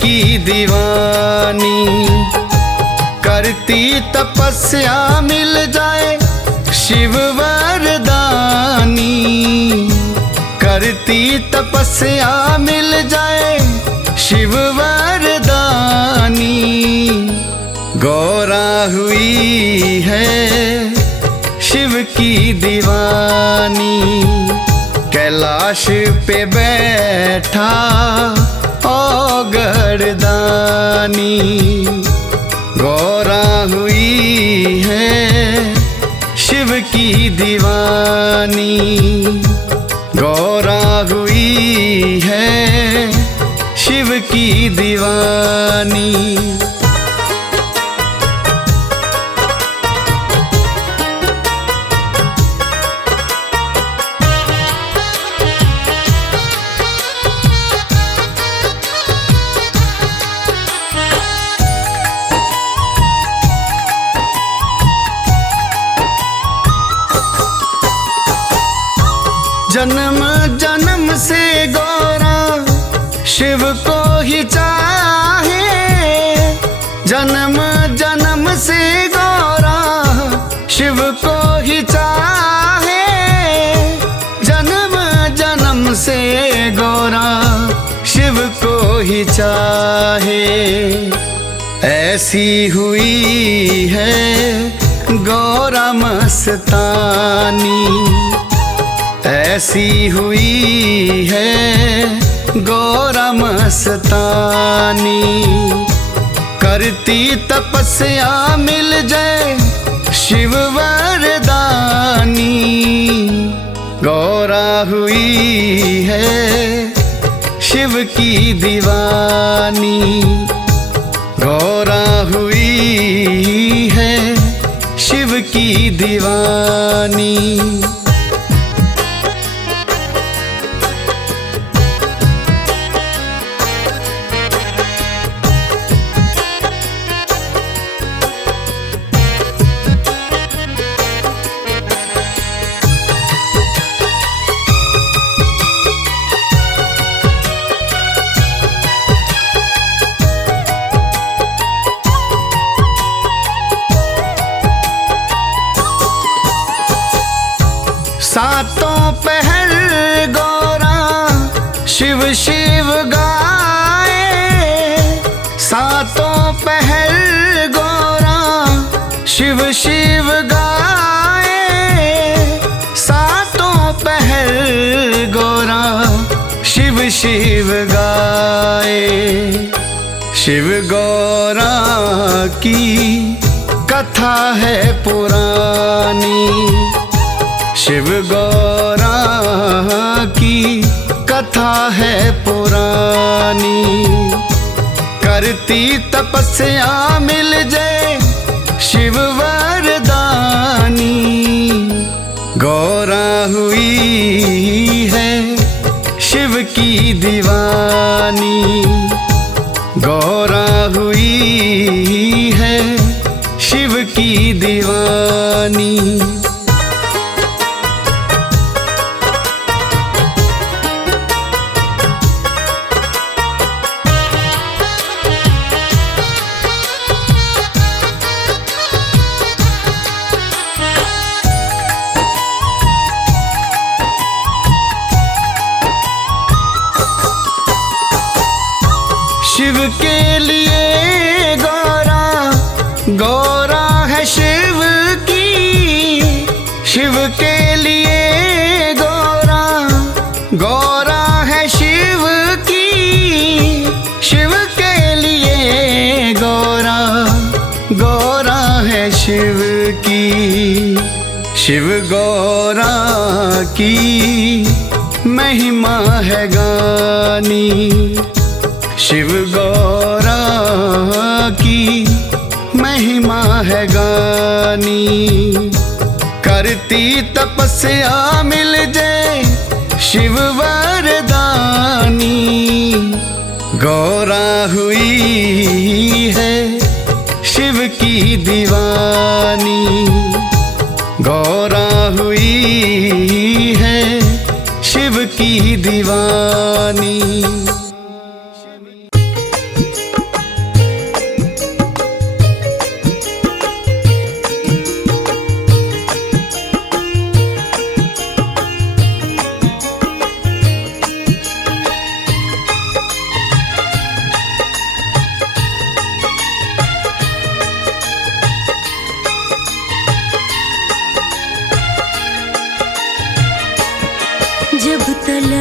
की दीवानी। करती तपस्या मिल जाए शिव वरदानी। करती तपस्या मिल जाए शिव वरदानी। गौरा हुई है शिव की दीवानी। कैलाश पे बैठा ओ गर्दानी। गौरा हुई है शिव की दीवानी। गौरा हुई है शिव की दीवानी। जन्म जन्म से गौरा शिव को ही चाहे। जन्म जन्म से गौरा शिव को ही चाहे। जन्म जन्म से गौरा शिव को ही चाहे। ऐसी हुई है गौरा मस्तानी। ऐसी हुई है गौरा मस्तानी। करती तपस्या मिल जाए शिव वरदानी। गौरा हुई है शिव की दीवानी। गौरा हुई है शिव की दीवानी। सातों पहर गौरा शिव शिव गाए। सातों पहर गौरा शिव शिव गाए। सातों पहर गौरा शिव शिव गाए। शिव गौरा की कथा है पुरानी। शिव गौरा की कथा है पुरानी। करती तपस्या मिल जाए शिव वरदानी। गौरा हुई है शिव की दीवानी। गौरा हुई है शिव की दीवानी। शिव के लिए गौरा गौरा है शिव की। शिव के लिए गौरा गौरा है शिव की। शिव के लिए गौरा गौरा है शिव की। शिव गौरा की महिमा है गानी। शिव गौरा की महिमा है गानी। करती तपस्या मिल जाए शिव वरदानी। गौरा हुई है शिव की दीवानी। गौरा हुई है शिव की दीवानी।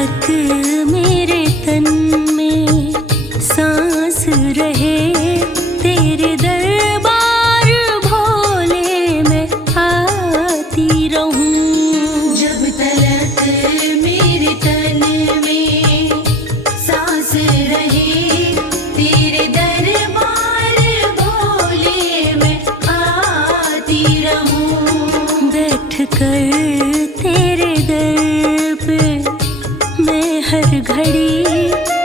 तलक मेरे तन में सांस रहे तेरे दरबार भोले मैं आती रहूं। जब तलक मेरे तन में सांस रहे तेरे दरबार भोले मैं आती रहूं। बैठ कर तेरे दर पे मैं हर घड़ी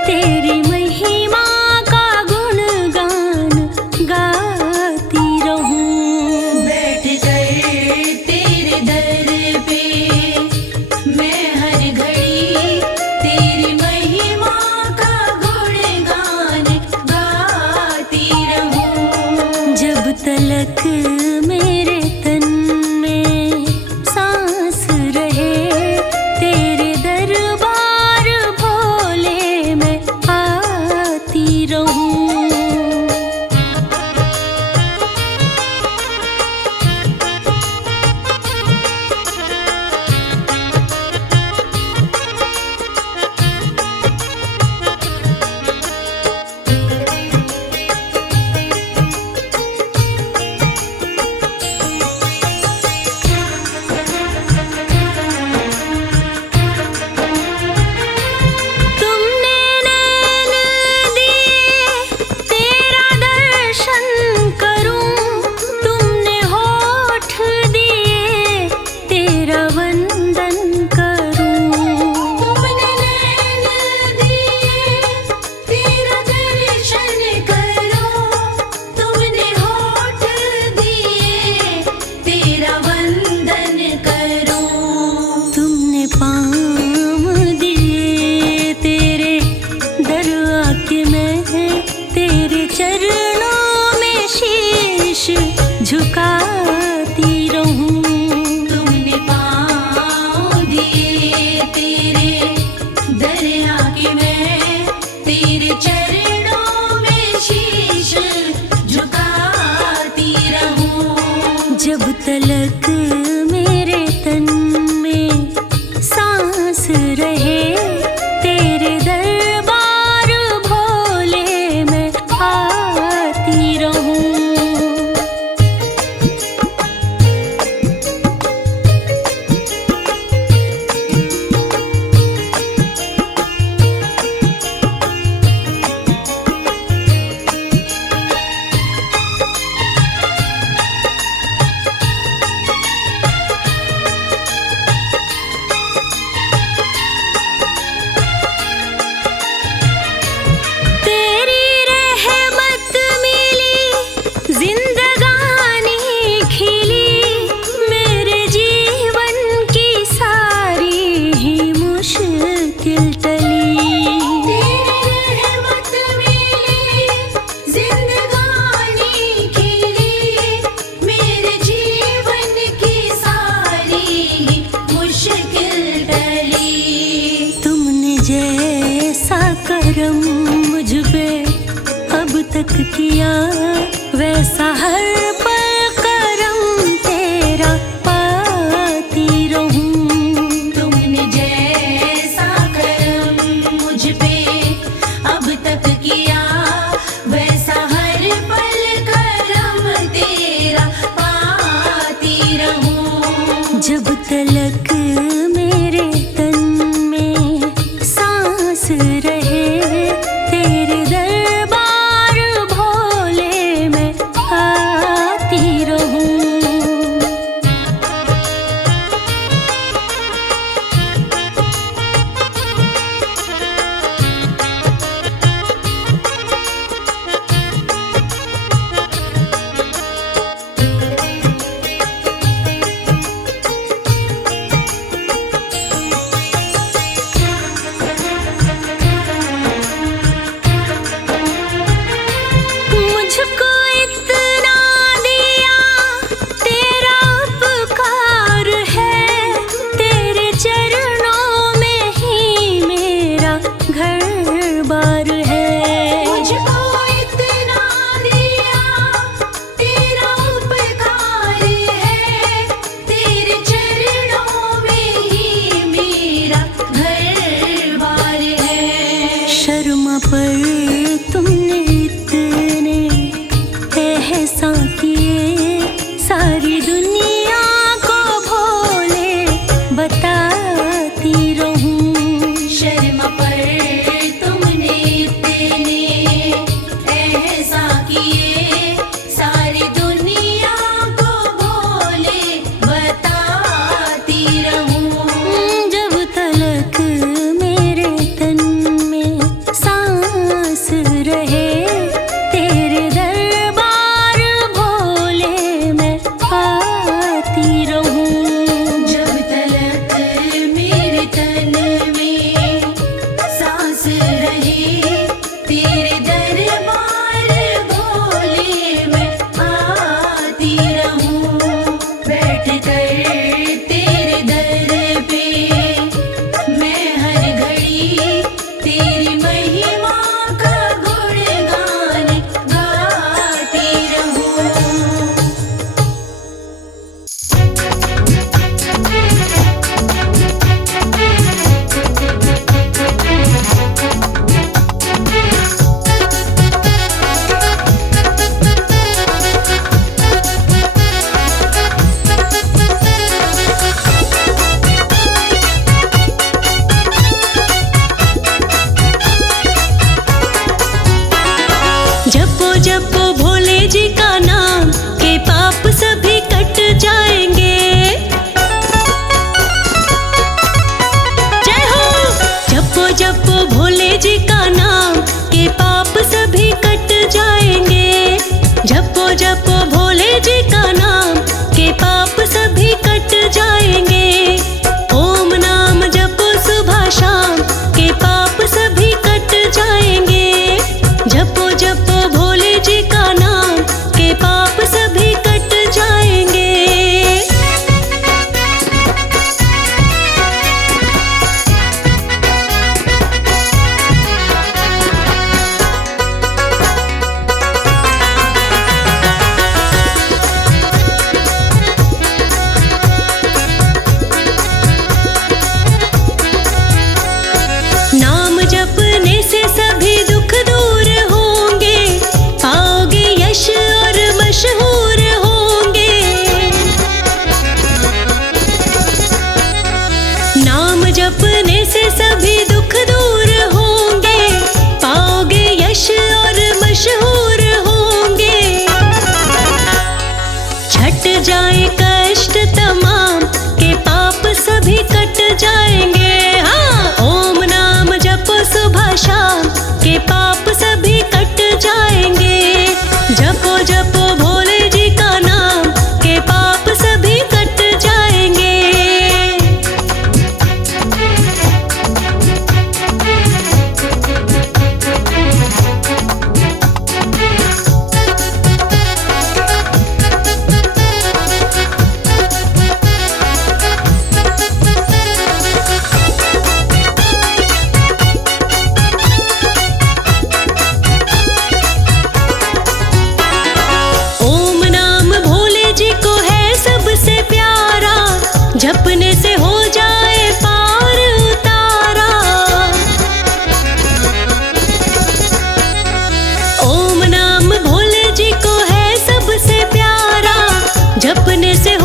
तेरी महिमा का गुणगान गाती रहूं। बैठ कर तेरे दर पे मैं हर घड़ी तेरी महिमा का गुणगान गाती रहूं। जब तलक मेरे तन में सांस रहे तेरे दरबार भोले मैं आती रहूं। तुमने नैन दिए तेरा दर्शन करूं, तुमने होठ दिए तेरा वंदन करूं। तुमने नैन दिए तेरा दर्शन करूं, तुमने होठ दिए तेरा वंदन करूं। तुमने पाँव दिए तेरे दर आके मैं तेरे चरणों में शीश झुकाती रहूं। तुमने पाँव दिए तेरे दरिया के मैं तेरे चरणों में शीश झुकाती रहूं। जब तलक मेरे तन में सांस रहे तेरे दरबार भोले मैं आती रहूं। तेरी रहमत मिली जिंदगानी खिली, मेरे जीवन की सारी ही मुश्किल टली। तेरी रहमत मिली जिंदगानी खिली, मेरे जीवन की सारी मुश्किल टली। तुमने जैसा करम मुझ पे अब तक किया, वैसा हर पल करम तेरा पाती रहूं। तुमने जैसा करम मुझ पे अब तक किया, वैसा हर पल करम तेरा पाती रहूं। जब तलक मेरे तन में सांस रहे तेरे दरबार भोले मैं आती रहूं।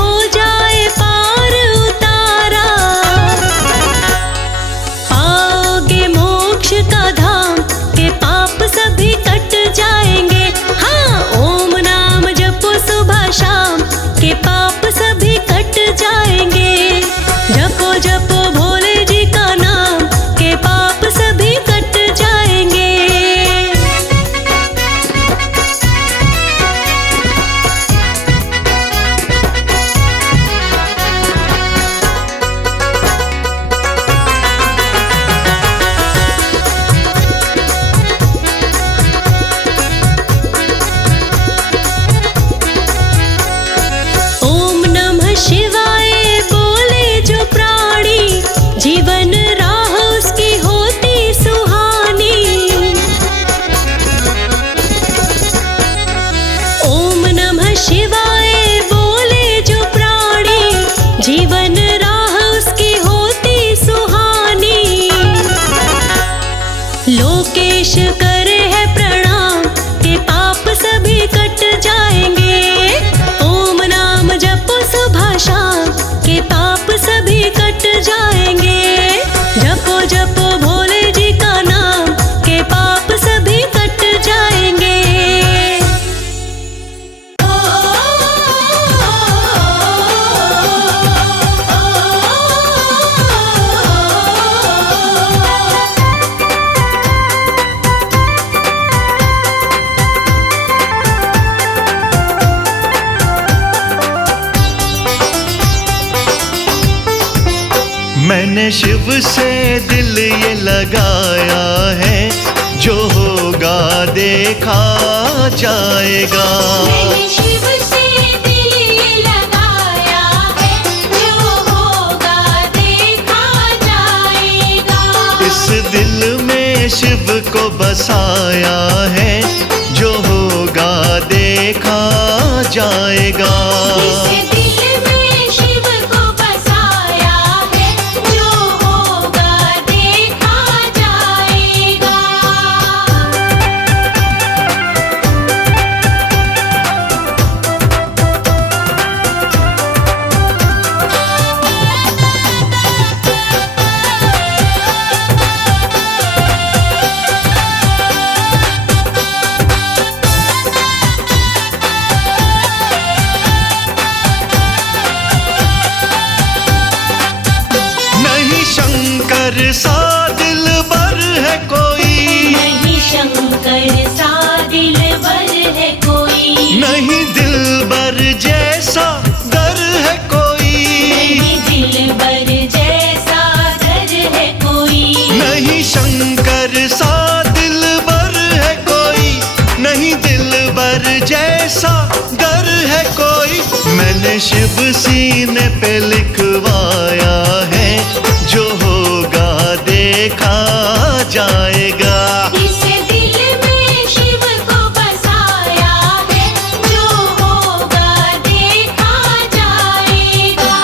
हो जाए पार उतारा, पाओगे मोक्ष का धाम के पाप सभी कट जाएंगे। हाँ, ओम नाम जपो सुबह शाम के पाप सभी कट जाएंगे। जपो जपो भोले जी का नाम के पाप सभी कट जाएंगे। ओम नमः शिवाय बोले जो प्राणी, जीवन राह उसकी होती सुहानी। ओम नमः शिवाय बोले जो प्राणी, जीवन राह उसकी होती सुहानी। लोकेश करे है प्रणाम के पाप सभी कट जाएंगे। ओम नाम जपो सुबह शाम के पाप सभी कट जाएंगे। जपो जपो भोले जी का नाम के पाप सभी कट जाएंगे। मैंने शिव से दिल ये लगाया है, जो होगा देखा जाएगा। मैंने शिव से दिल ये लगाया है, जो होगा देखा जाएगा। इस दिल में शिव को बसाया है, जो होगा देखा जाएगा। इस दिल में शिव को बसाया है, जो होगा देखा जाएगा। नहीं शंकर सा दिलबर है कोई, नहीं शंकर सा दिलबर है कोई, नहीं दिलबर जैसा दर है कोई, नहीं दिलबर जैसा दर है कोई। नहीं शंकर सा दिलबर है कोई, नहीं दिलबर जैसा दर है कोई। मैंने शिव सीने पे लिखवाया है, जो होगा देखा जाएगा। इस दिल में शिव को बसाया है, जो होगा देखा जाएगा।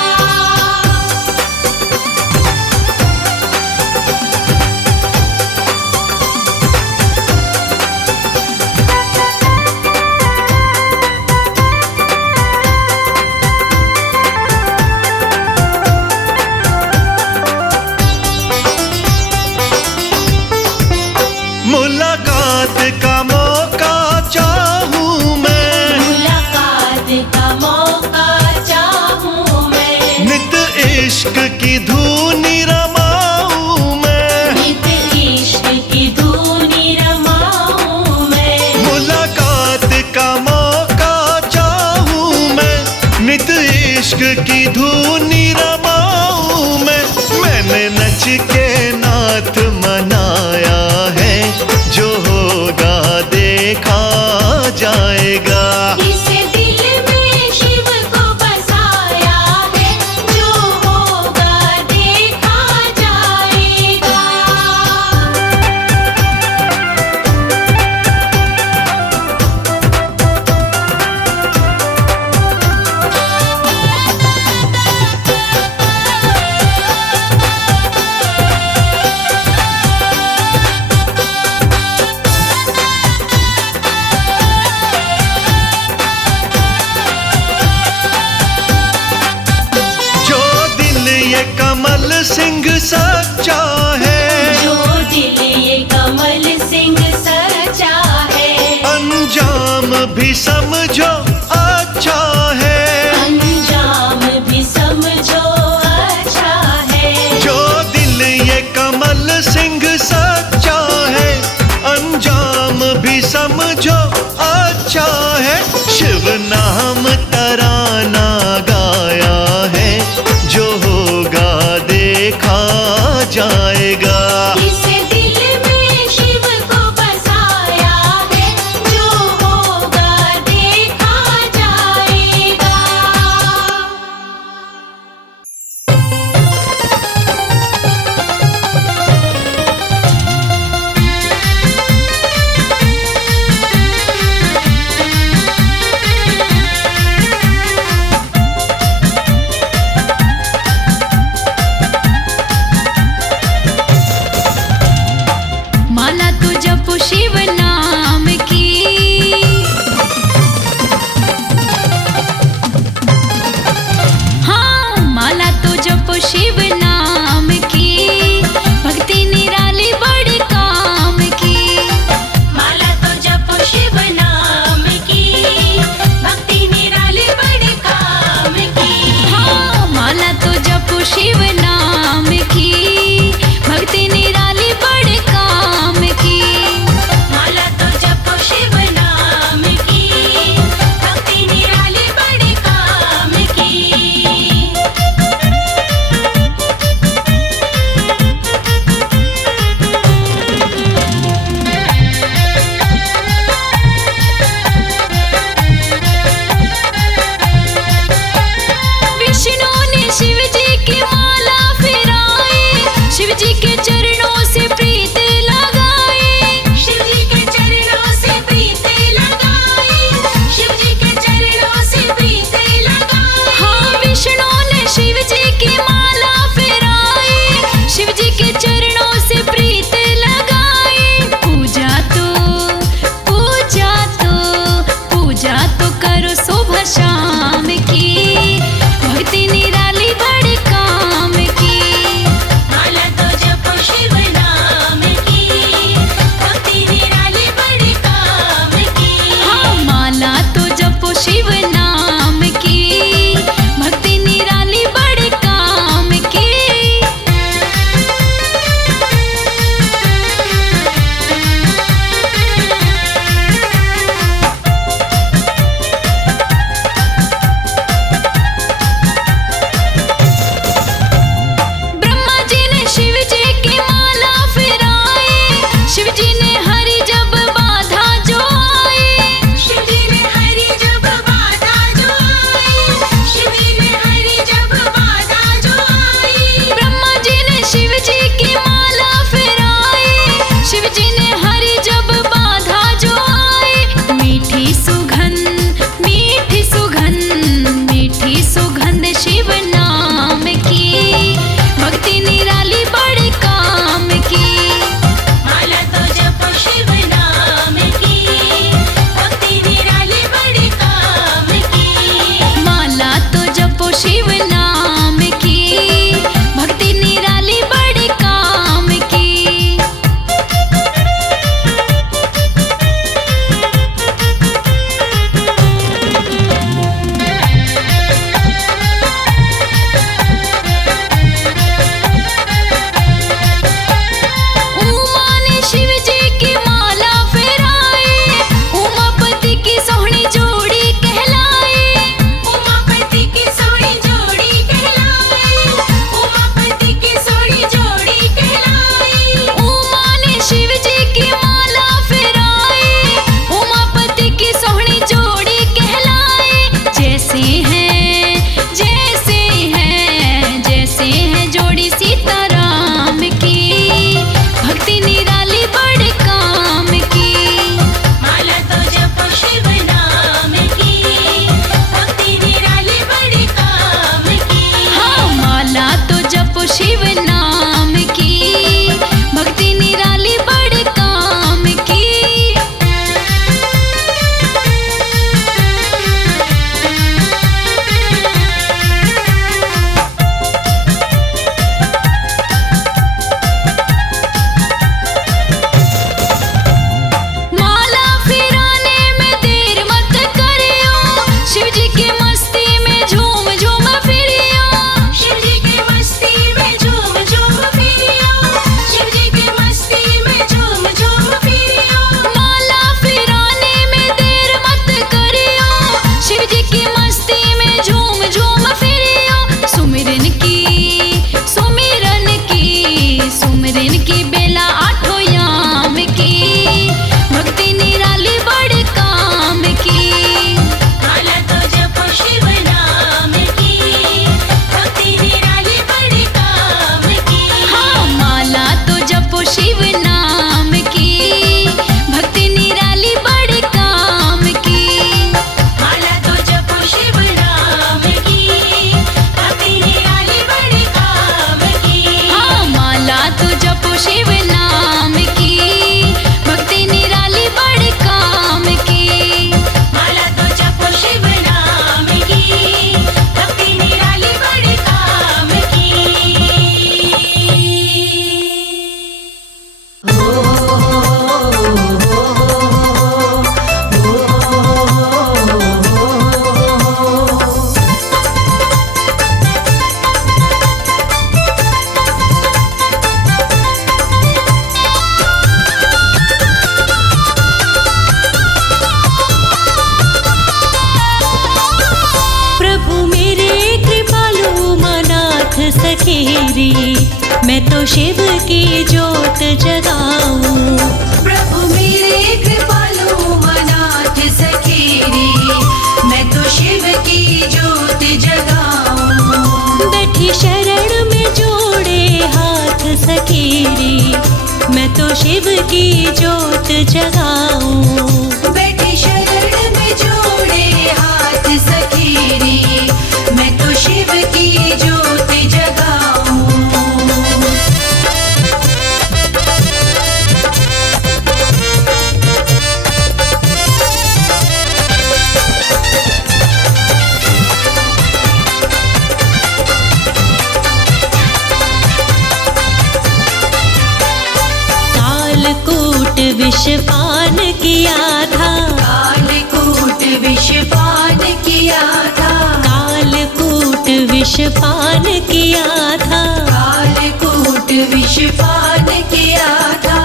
मुलाकात का मौका चाहूँ मैं, मुलाकात का मौका चाहूँ मैं, नित इश्क की धूनी रमाऊँ मैं, नित इश्क की धूनी रमाऊँ मैं। मुलाकात का मौका चाहूँ मैं, नित इश्क की धूनी रमाऊँ मैं। मैंने नच के नाथ मनाया है, जो होगा देखा जाएगा। इस दिल में शिव को बसाया है, जो होगा देखा जाएगा। कमल सिंह सच्चा है, जो दिल ये कमल सिंह सच्चा है, अंजाम भी समझो अच्छा है, अंजाम भी समझो अच्छा है। जो दिल ये कमल सिंह सच्चा है, अंजाम भी समझो अच्छा है। शिव नाम तराना गाया है, जो होगा देखा जाएगा। इस दिल में शिव को बसाया है, जो होगा देखा जाएगा। माला तो जपो शिव नाम की, हाँ माला तो जपो शिव नाम की, भक्ति निराली बड़ी काम की। माला तो जपो शिव नाम की, भक्ति निराली बड़े काम की। हाँ माला तो जपो शिव नाम की, भक्ति निराली बड़े काम की। माला तो जपो शिव नाम की, भक्ति निराली बड़े काम की। विष्णु ने शिव जी की माला फिराई, शिव जी के चरणों से प्रीत लगाई। शिव जी के चरणों से प्रीत लगाई, शिव जी के चरणों से प्रीत लगाई। हाँ विष्णु ने शिव जी की माला फिराई, शिव जी के चरणों से प्रीत लगाई। पूजा तो पूजा तो पूजा तो करो सुबह शाम की, भक्ति निराली बड़े काम की। माला तो जपो शिव नाम की, भक्ति निराली बड़े काम की। हाँ माला तो जपो शिव नाम की, भक्ति निराली बड़े काम की। ब्रह्मा जी ने शिव जी की माला फिराई, शिव जी ने हरि जब बाधा जो आई। शिव जी ने हरि जब बाधा जो आई, शिव जी ने हरि जब बाधा जो आई। ब्रह्मा जी ने शिव जी की माला फिराई, शिव जी ने हरि जब बाधा जो आई। मीठी सुगंध मीठी सुगंध मीठी सुगंध शिव नाम की, भक्ति निराली बड़े काम की। माला तो जपो शिव नाम की, भक्ति निराली बड़े काम की। माला तो जपो शिव नाम की, भक्ति निराली बड़े काम की। मैं तो शिव की जोत जगाऊं। प्रभु मेरे कृपालु मनाथ सखेरे, मैं तो शिव की जोत जगाऊं। बैठी शरण में जोड़े हाथ सखेरे, मैं तो शिव की जोत जगाऊं। बैठी शरण में जोड़े हाथ सखेरे, मैं तो शिव की जोत जगाऊं। कालकूट विषपान किया था, कालकूट विषपान किया था, कालकूट विषपान किया था, कालकूट विषपान किया था।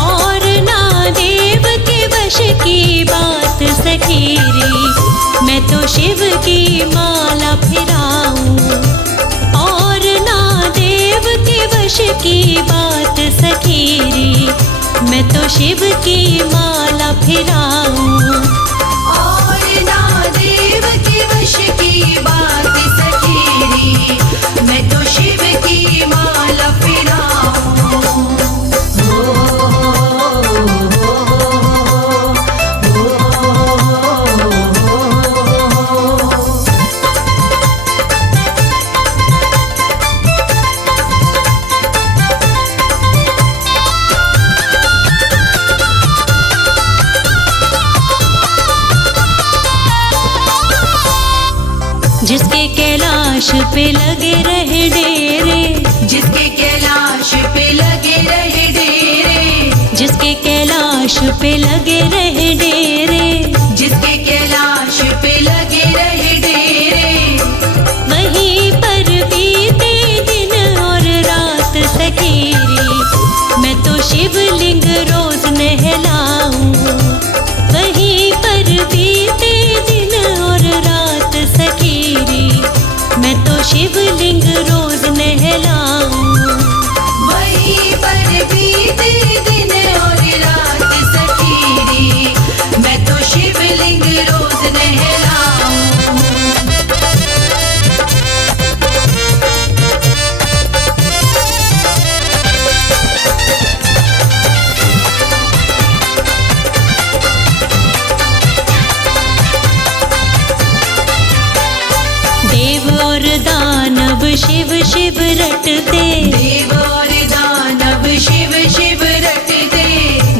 और ना देव के वश की बात सखेरी, मैं तो शिव की माला फिराऊं। और ना देव के वश की बात सखेरी, मैं तो शिव की माला फिराऊं। और ना देव के वश की बात सखेरी, मैं तो शिव की माला फिराऊं। जिसके कैलाश पे लगे रहे डेरे, जिसके कैलाश पे लगे रहे डेरे, जिसके कैलाश पे लगे रहे डेरे, जिसके कैलाश पे लगे रहे डेरे, वहीं पर बीते दिन और रात सखेरी, मैं तो शिवलिंग रोज नहलाऊं। वहीं पर बीते दिन और रात सखेरी, मैं तो शिवलिंग रोज नहलाऊं। वहीं पर बीते दिन और रात सखेरी, मैं तो शिवलिंग रोज नहलाऊं। देव और दानव शिव शिव रटते, देव और दानव शिव शिव रटते,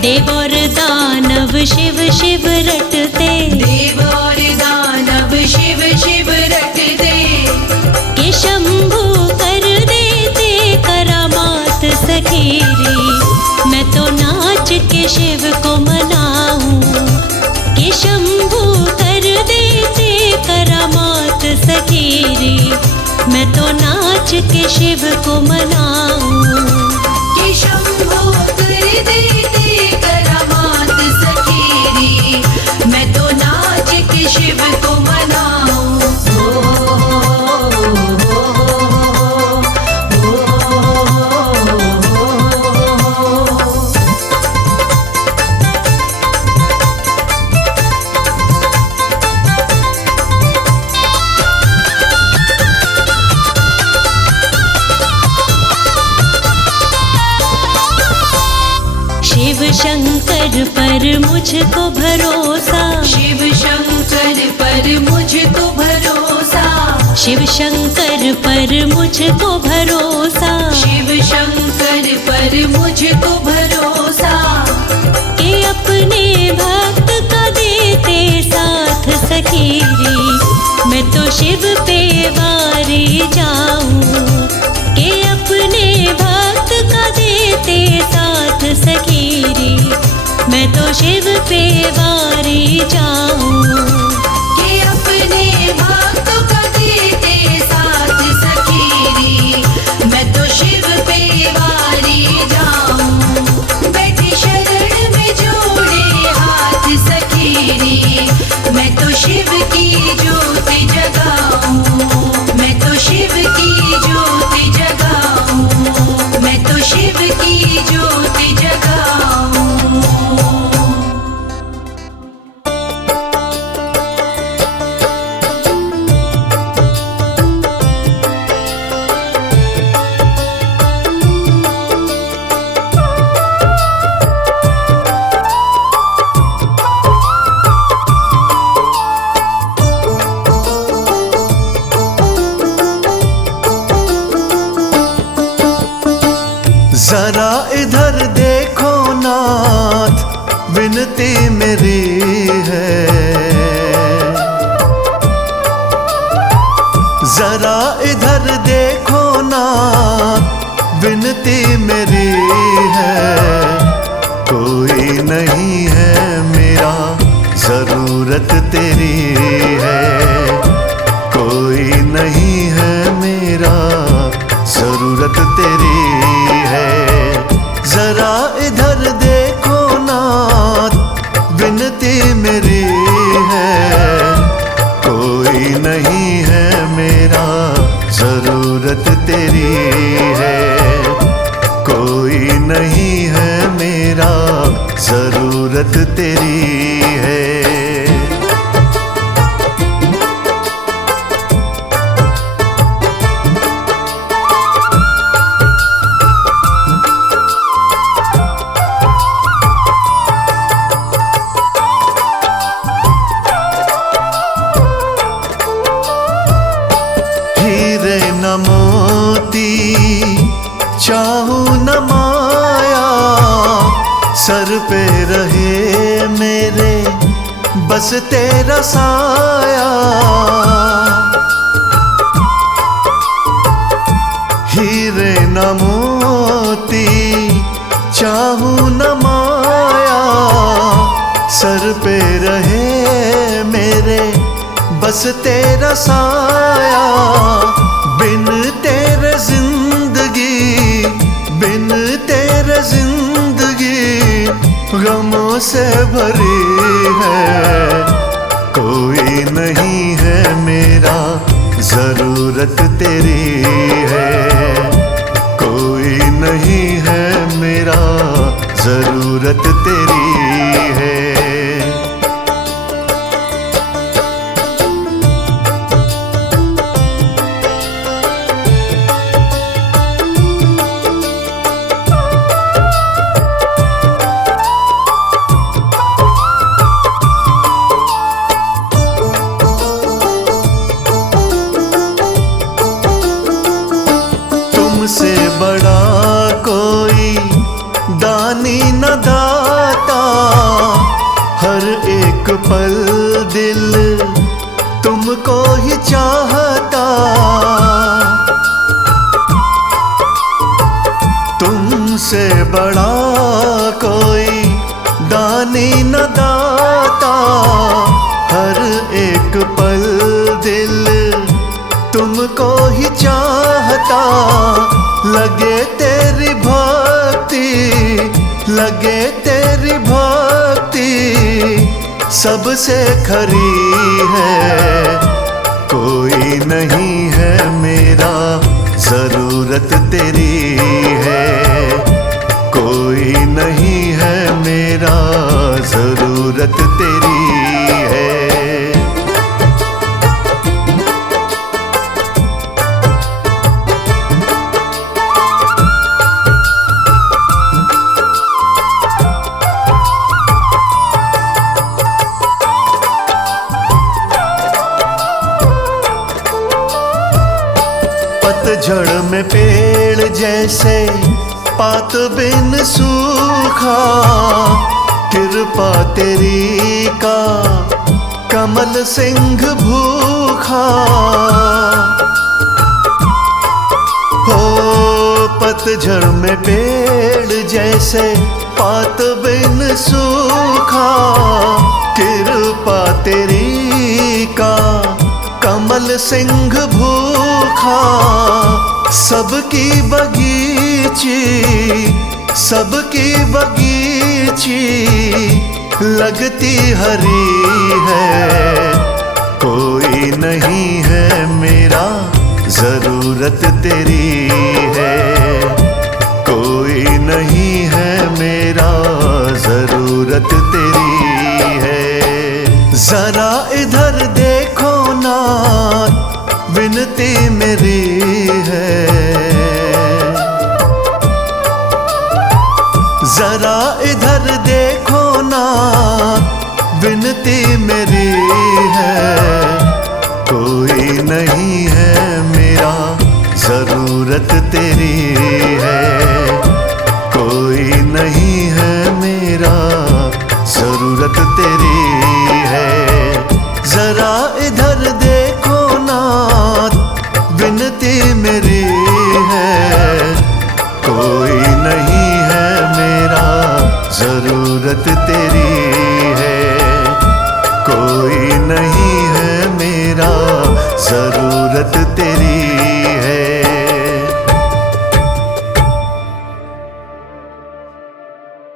देव और दानव शिव शिव रटते, देव और दानव शिव शिव रटते, के शंभू कर देते करामात सखेरी, मैं तो नाच के शिव को मनाऊं। के शंभू कर देते करामात सखेरी, मैं तो नाच के शिव को मनाऊं। कि शंभो कर देते करामात सखेरी, मैं तो नाच के शिव को मनाऊं। शिव शंकर पर मुझको भरोसा, शिव शंकर पर मुझको भरोसा, शिव शंकर पर मुझको भरोसा, शिव शंकर पर मुझको भरोसा, के अपने भक्त का देते साथ सखेरी, मैं तो शिव पे वारी जाऊं। के अपने भक्त का देते साथ सखेरी, मैं तो शिव पे वारी जाऊं। कि अपने भक्तों का देते साथ सखेरी, मैं तो शिव पे वारी जाऊं। बैठी शरण में जोड़े हाथ सखेरी, मैं तो शिव की ज्योति जगाऊं, मैं तो शिव की ज्योति जगाऊं। जरा इधर देखो नाथ, विनती मेरी है। जरा इधर देखो नाथ, विनती मेरी है। कोई नहीं है मेरा, जरूरत तेरी है। कोई नहीं है मेरा, जरूरत तेरी है। जरा इधर देखो नाथ, विनती मेरी है। कोई नहीं है मेरा, जरूरत तेरी है। कोई नहीं है मेरा, जरूरत तेरी है। हीरे न मोती चाहूं न माया, सर पे रहे मेरे बस तेरा साया। हीरे न मोती चाहूं न माया, सर पे रहे मेरे बस तेरा साया। बिन तेरे जिंदगी, बिन तेरे जिंदगी गमों से भरी है। कोई नहीं है मेरा, जरूरत तेरी है। कोई नहीं है मेरा, जरूरत तेरी है। तुमसे बड़ा कोई दानी न दाता, हर एक पल दिल तुमको ही चाहता। तुमसे बड़ा कोई दानी न दाता, हर एक पल दिल तुमको ही चाहता। लगे तेरी भक्ति, लगे तेरी भक्ति सबसे खरी है। कोई नहीं है मेरा, जरूरत तेरी है। कोई नहीं है मेरा, जरूरत तेरी है। पतझड़ में पेड़ जैसे पात बिन सूखा, कृपा तेरी का कमल सिंह भूखा। हो पतझड़ में पेड़ जैसे पात बिन सूखा, कृपा तेरी का कमल सिंह भूखा। सबकी बगीची, सबकी बगीची लगती हरी है। कोई नहीं है मेरा, जरूरत तेरी है। कोई नहीं है मेरा, जरूरत तेरी है। जरा इधर देखो नाथ, विनती मेरी है। जरा इधर देखो नाथ, विनती मेरी है। कोई नहीं है मेरा, जरूरत तेरी है। कोई नहीं है मेरा, जरूरत तेरी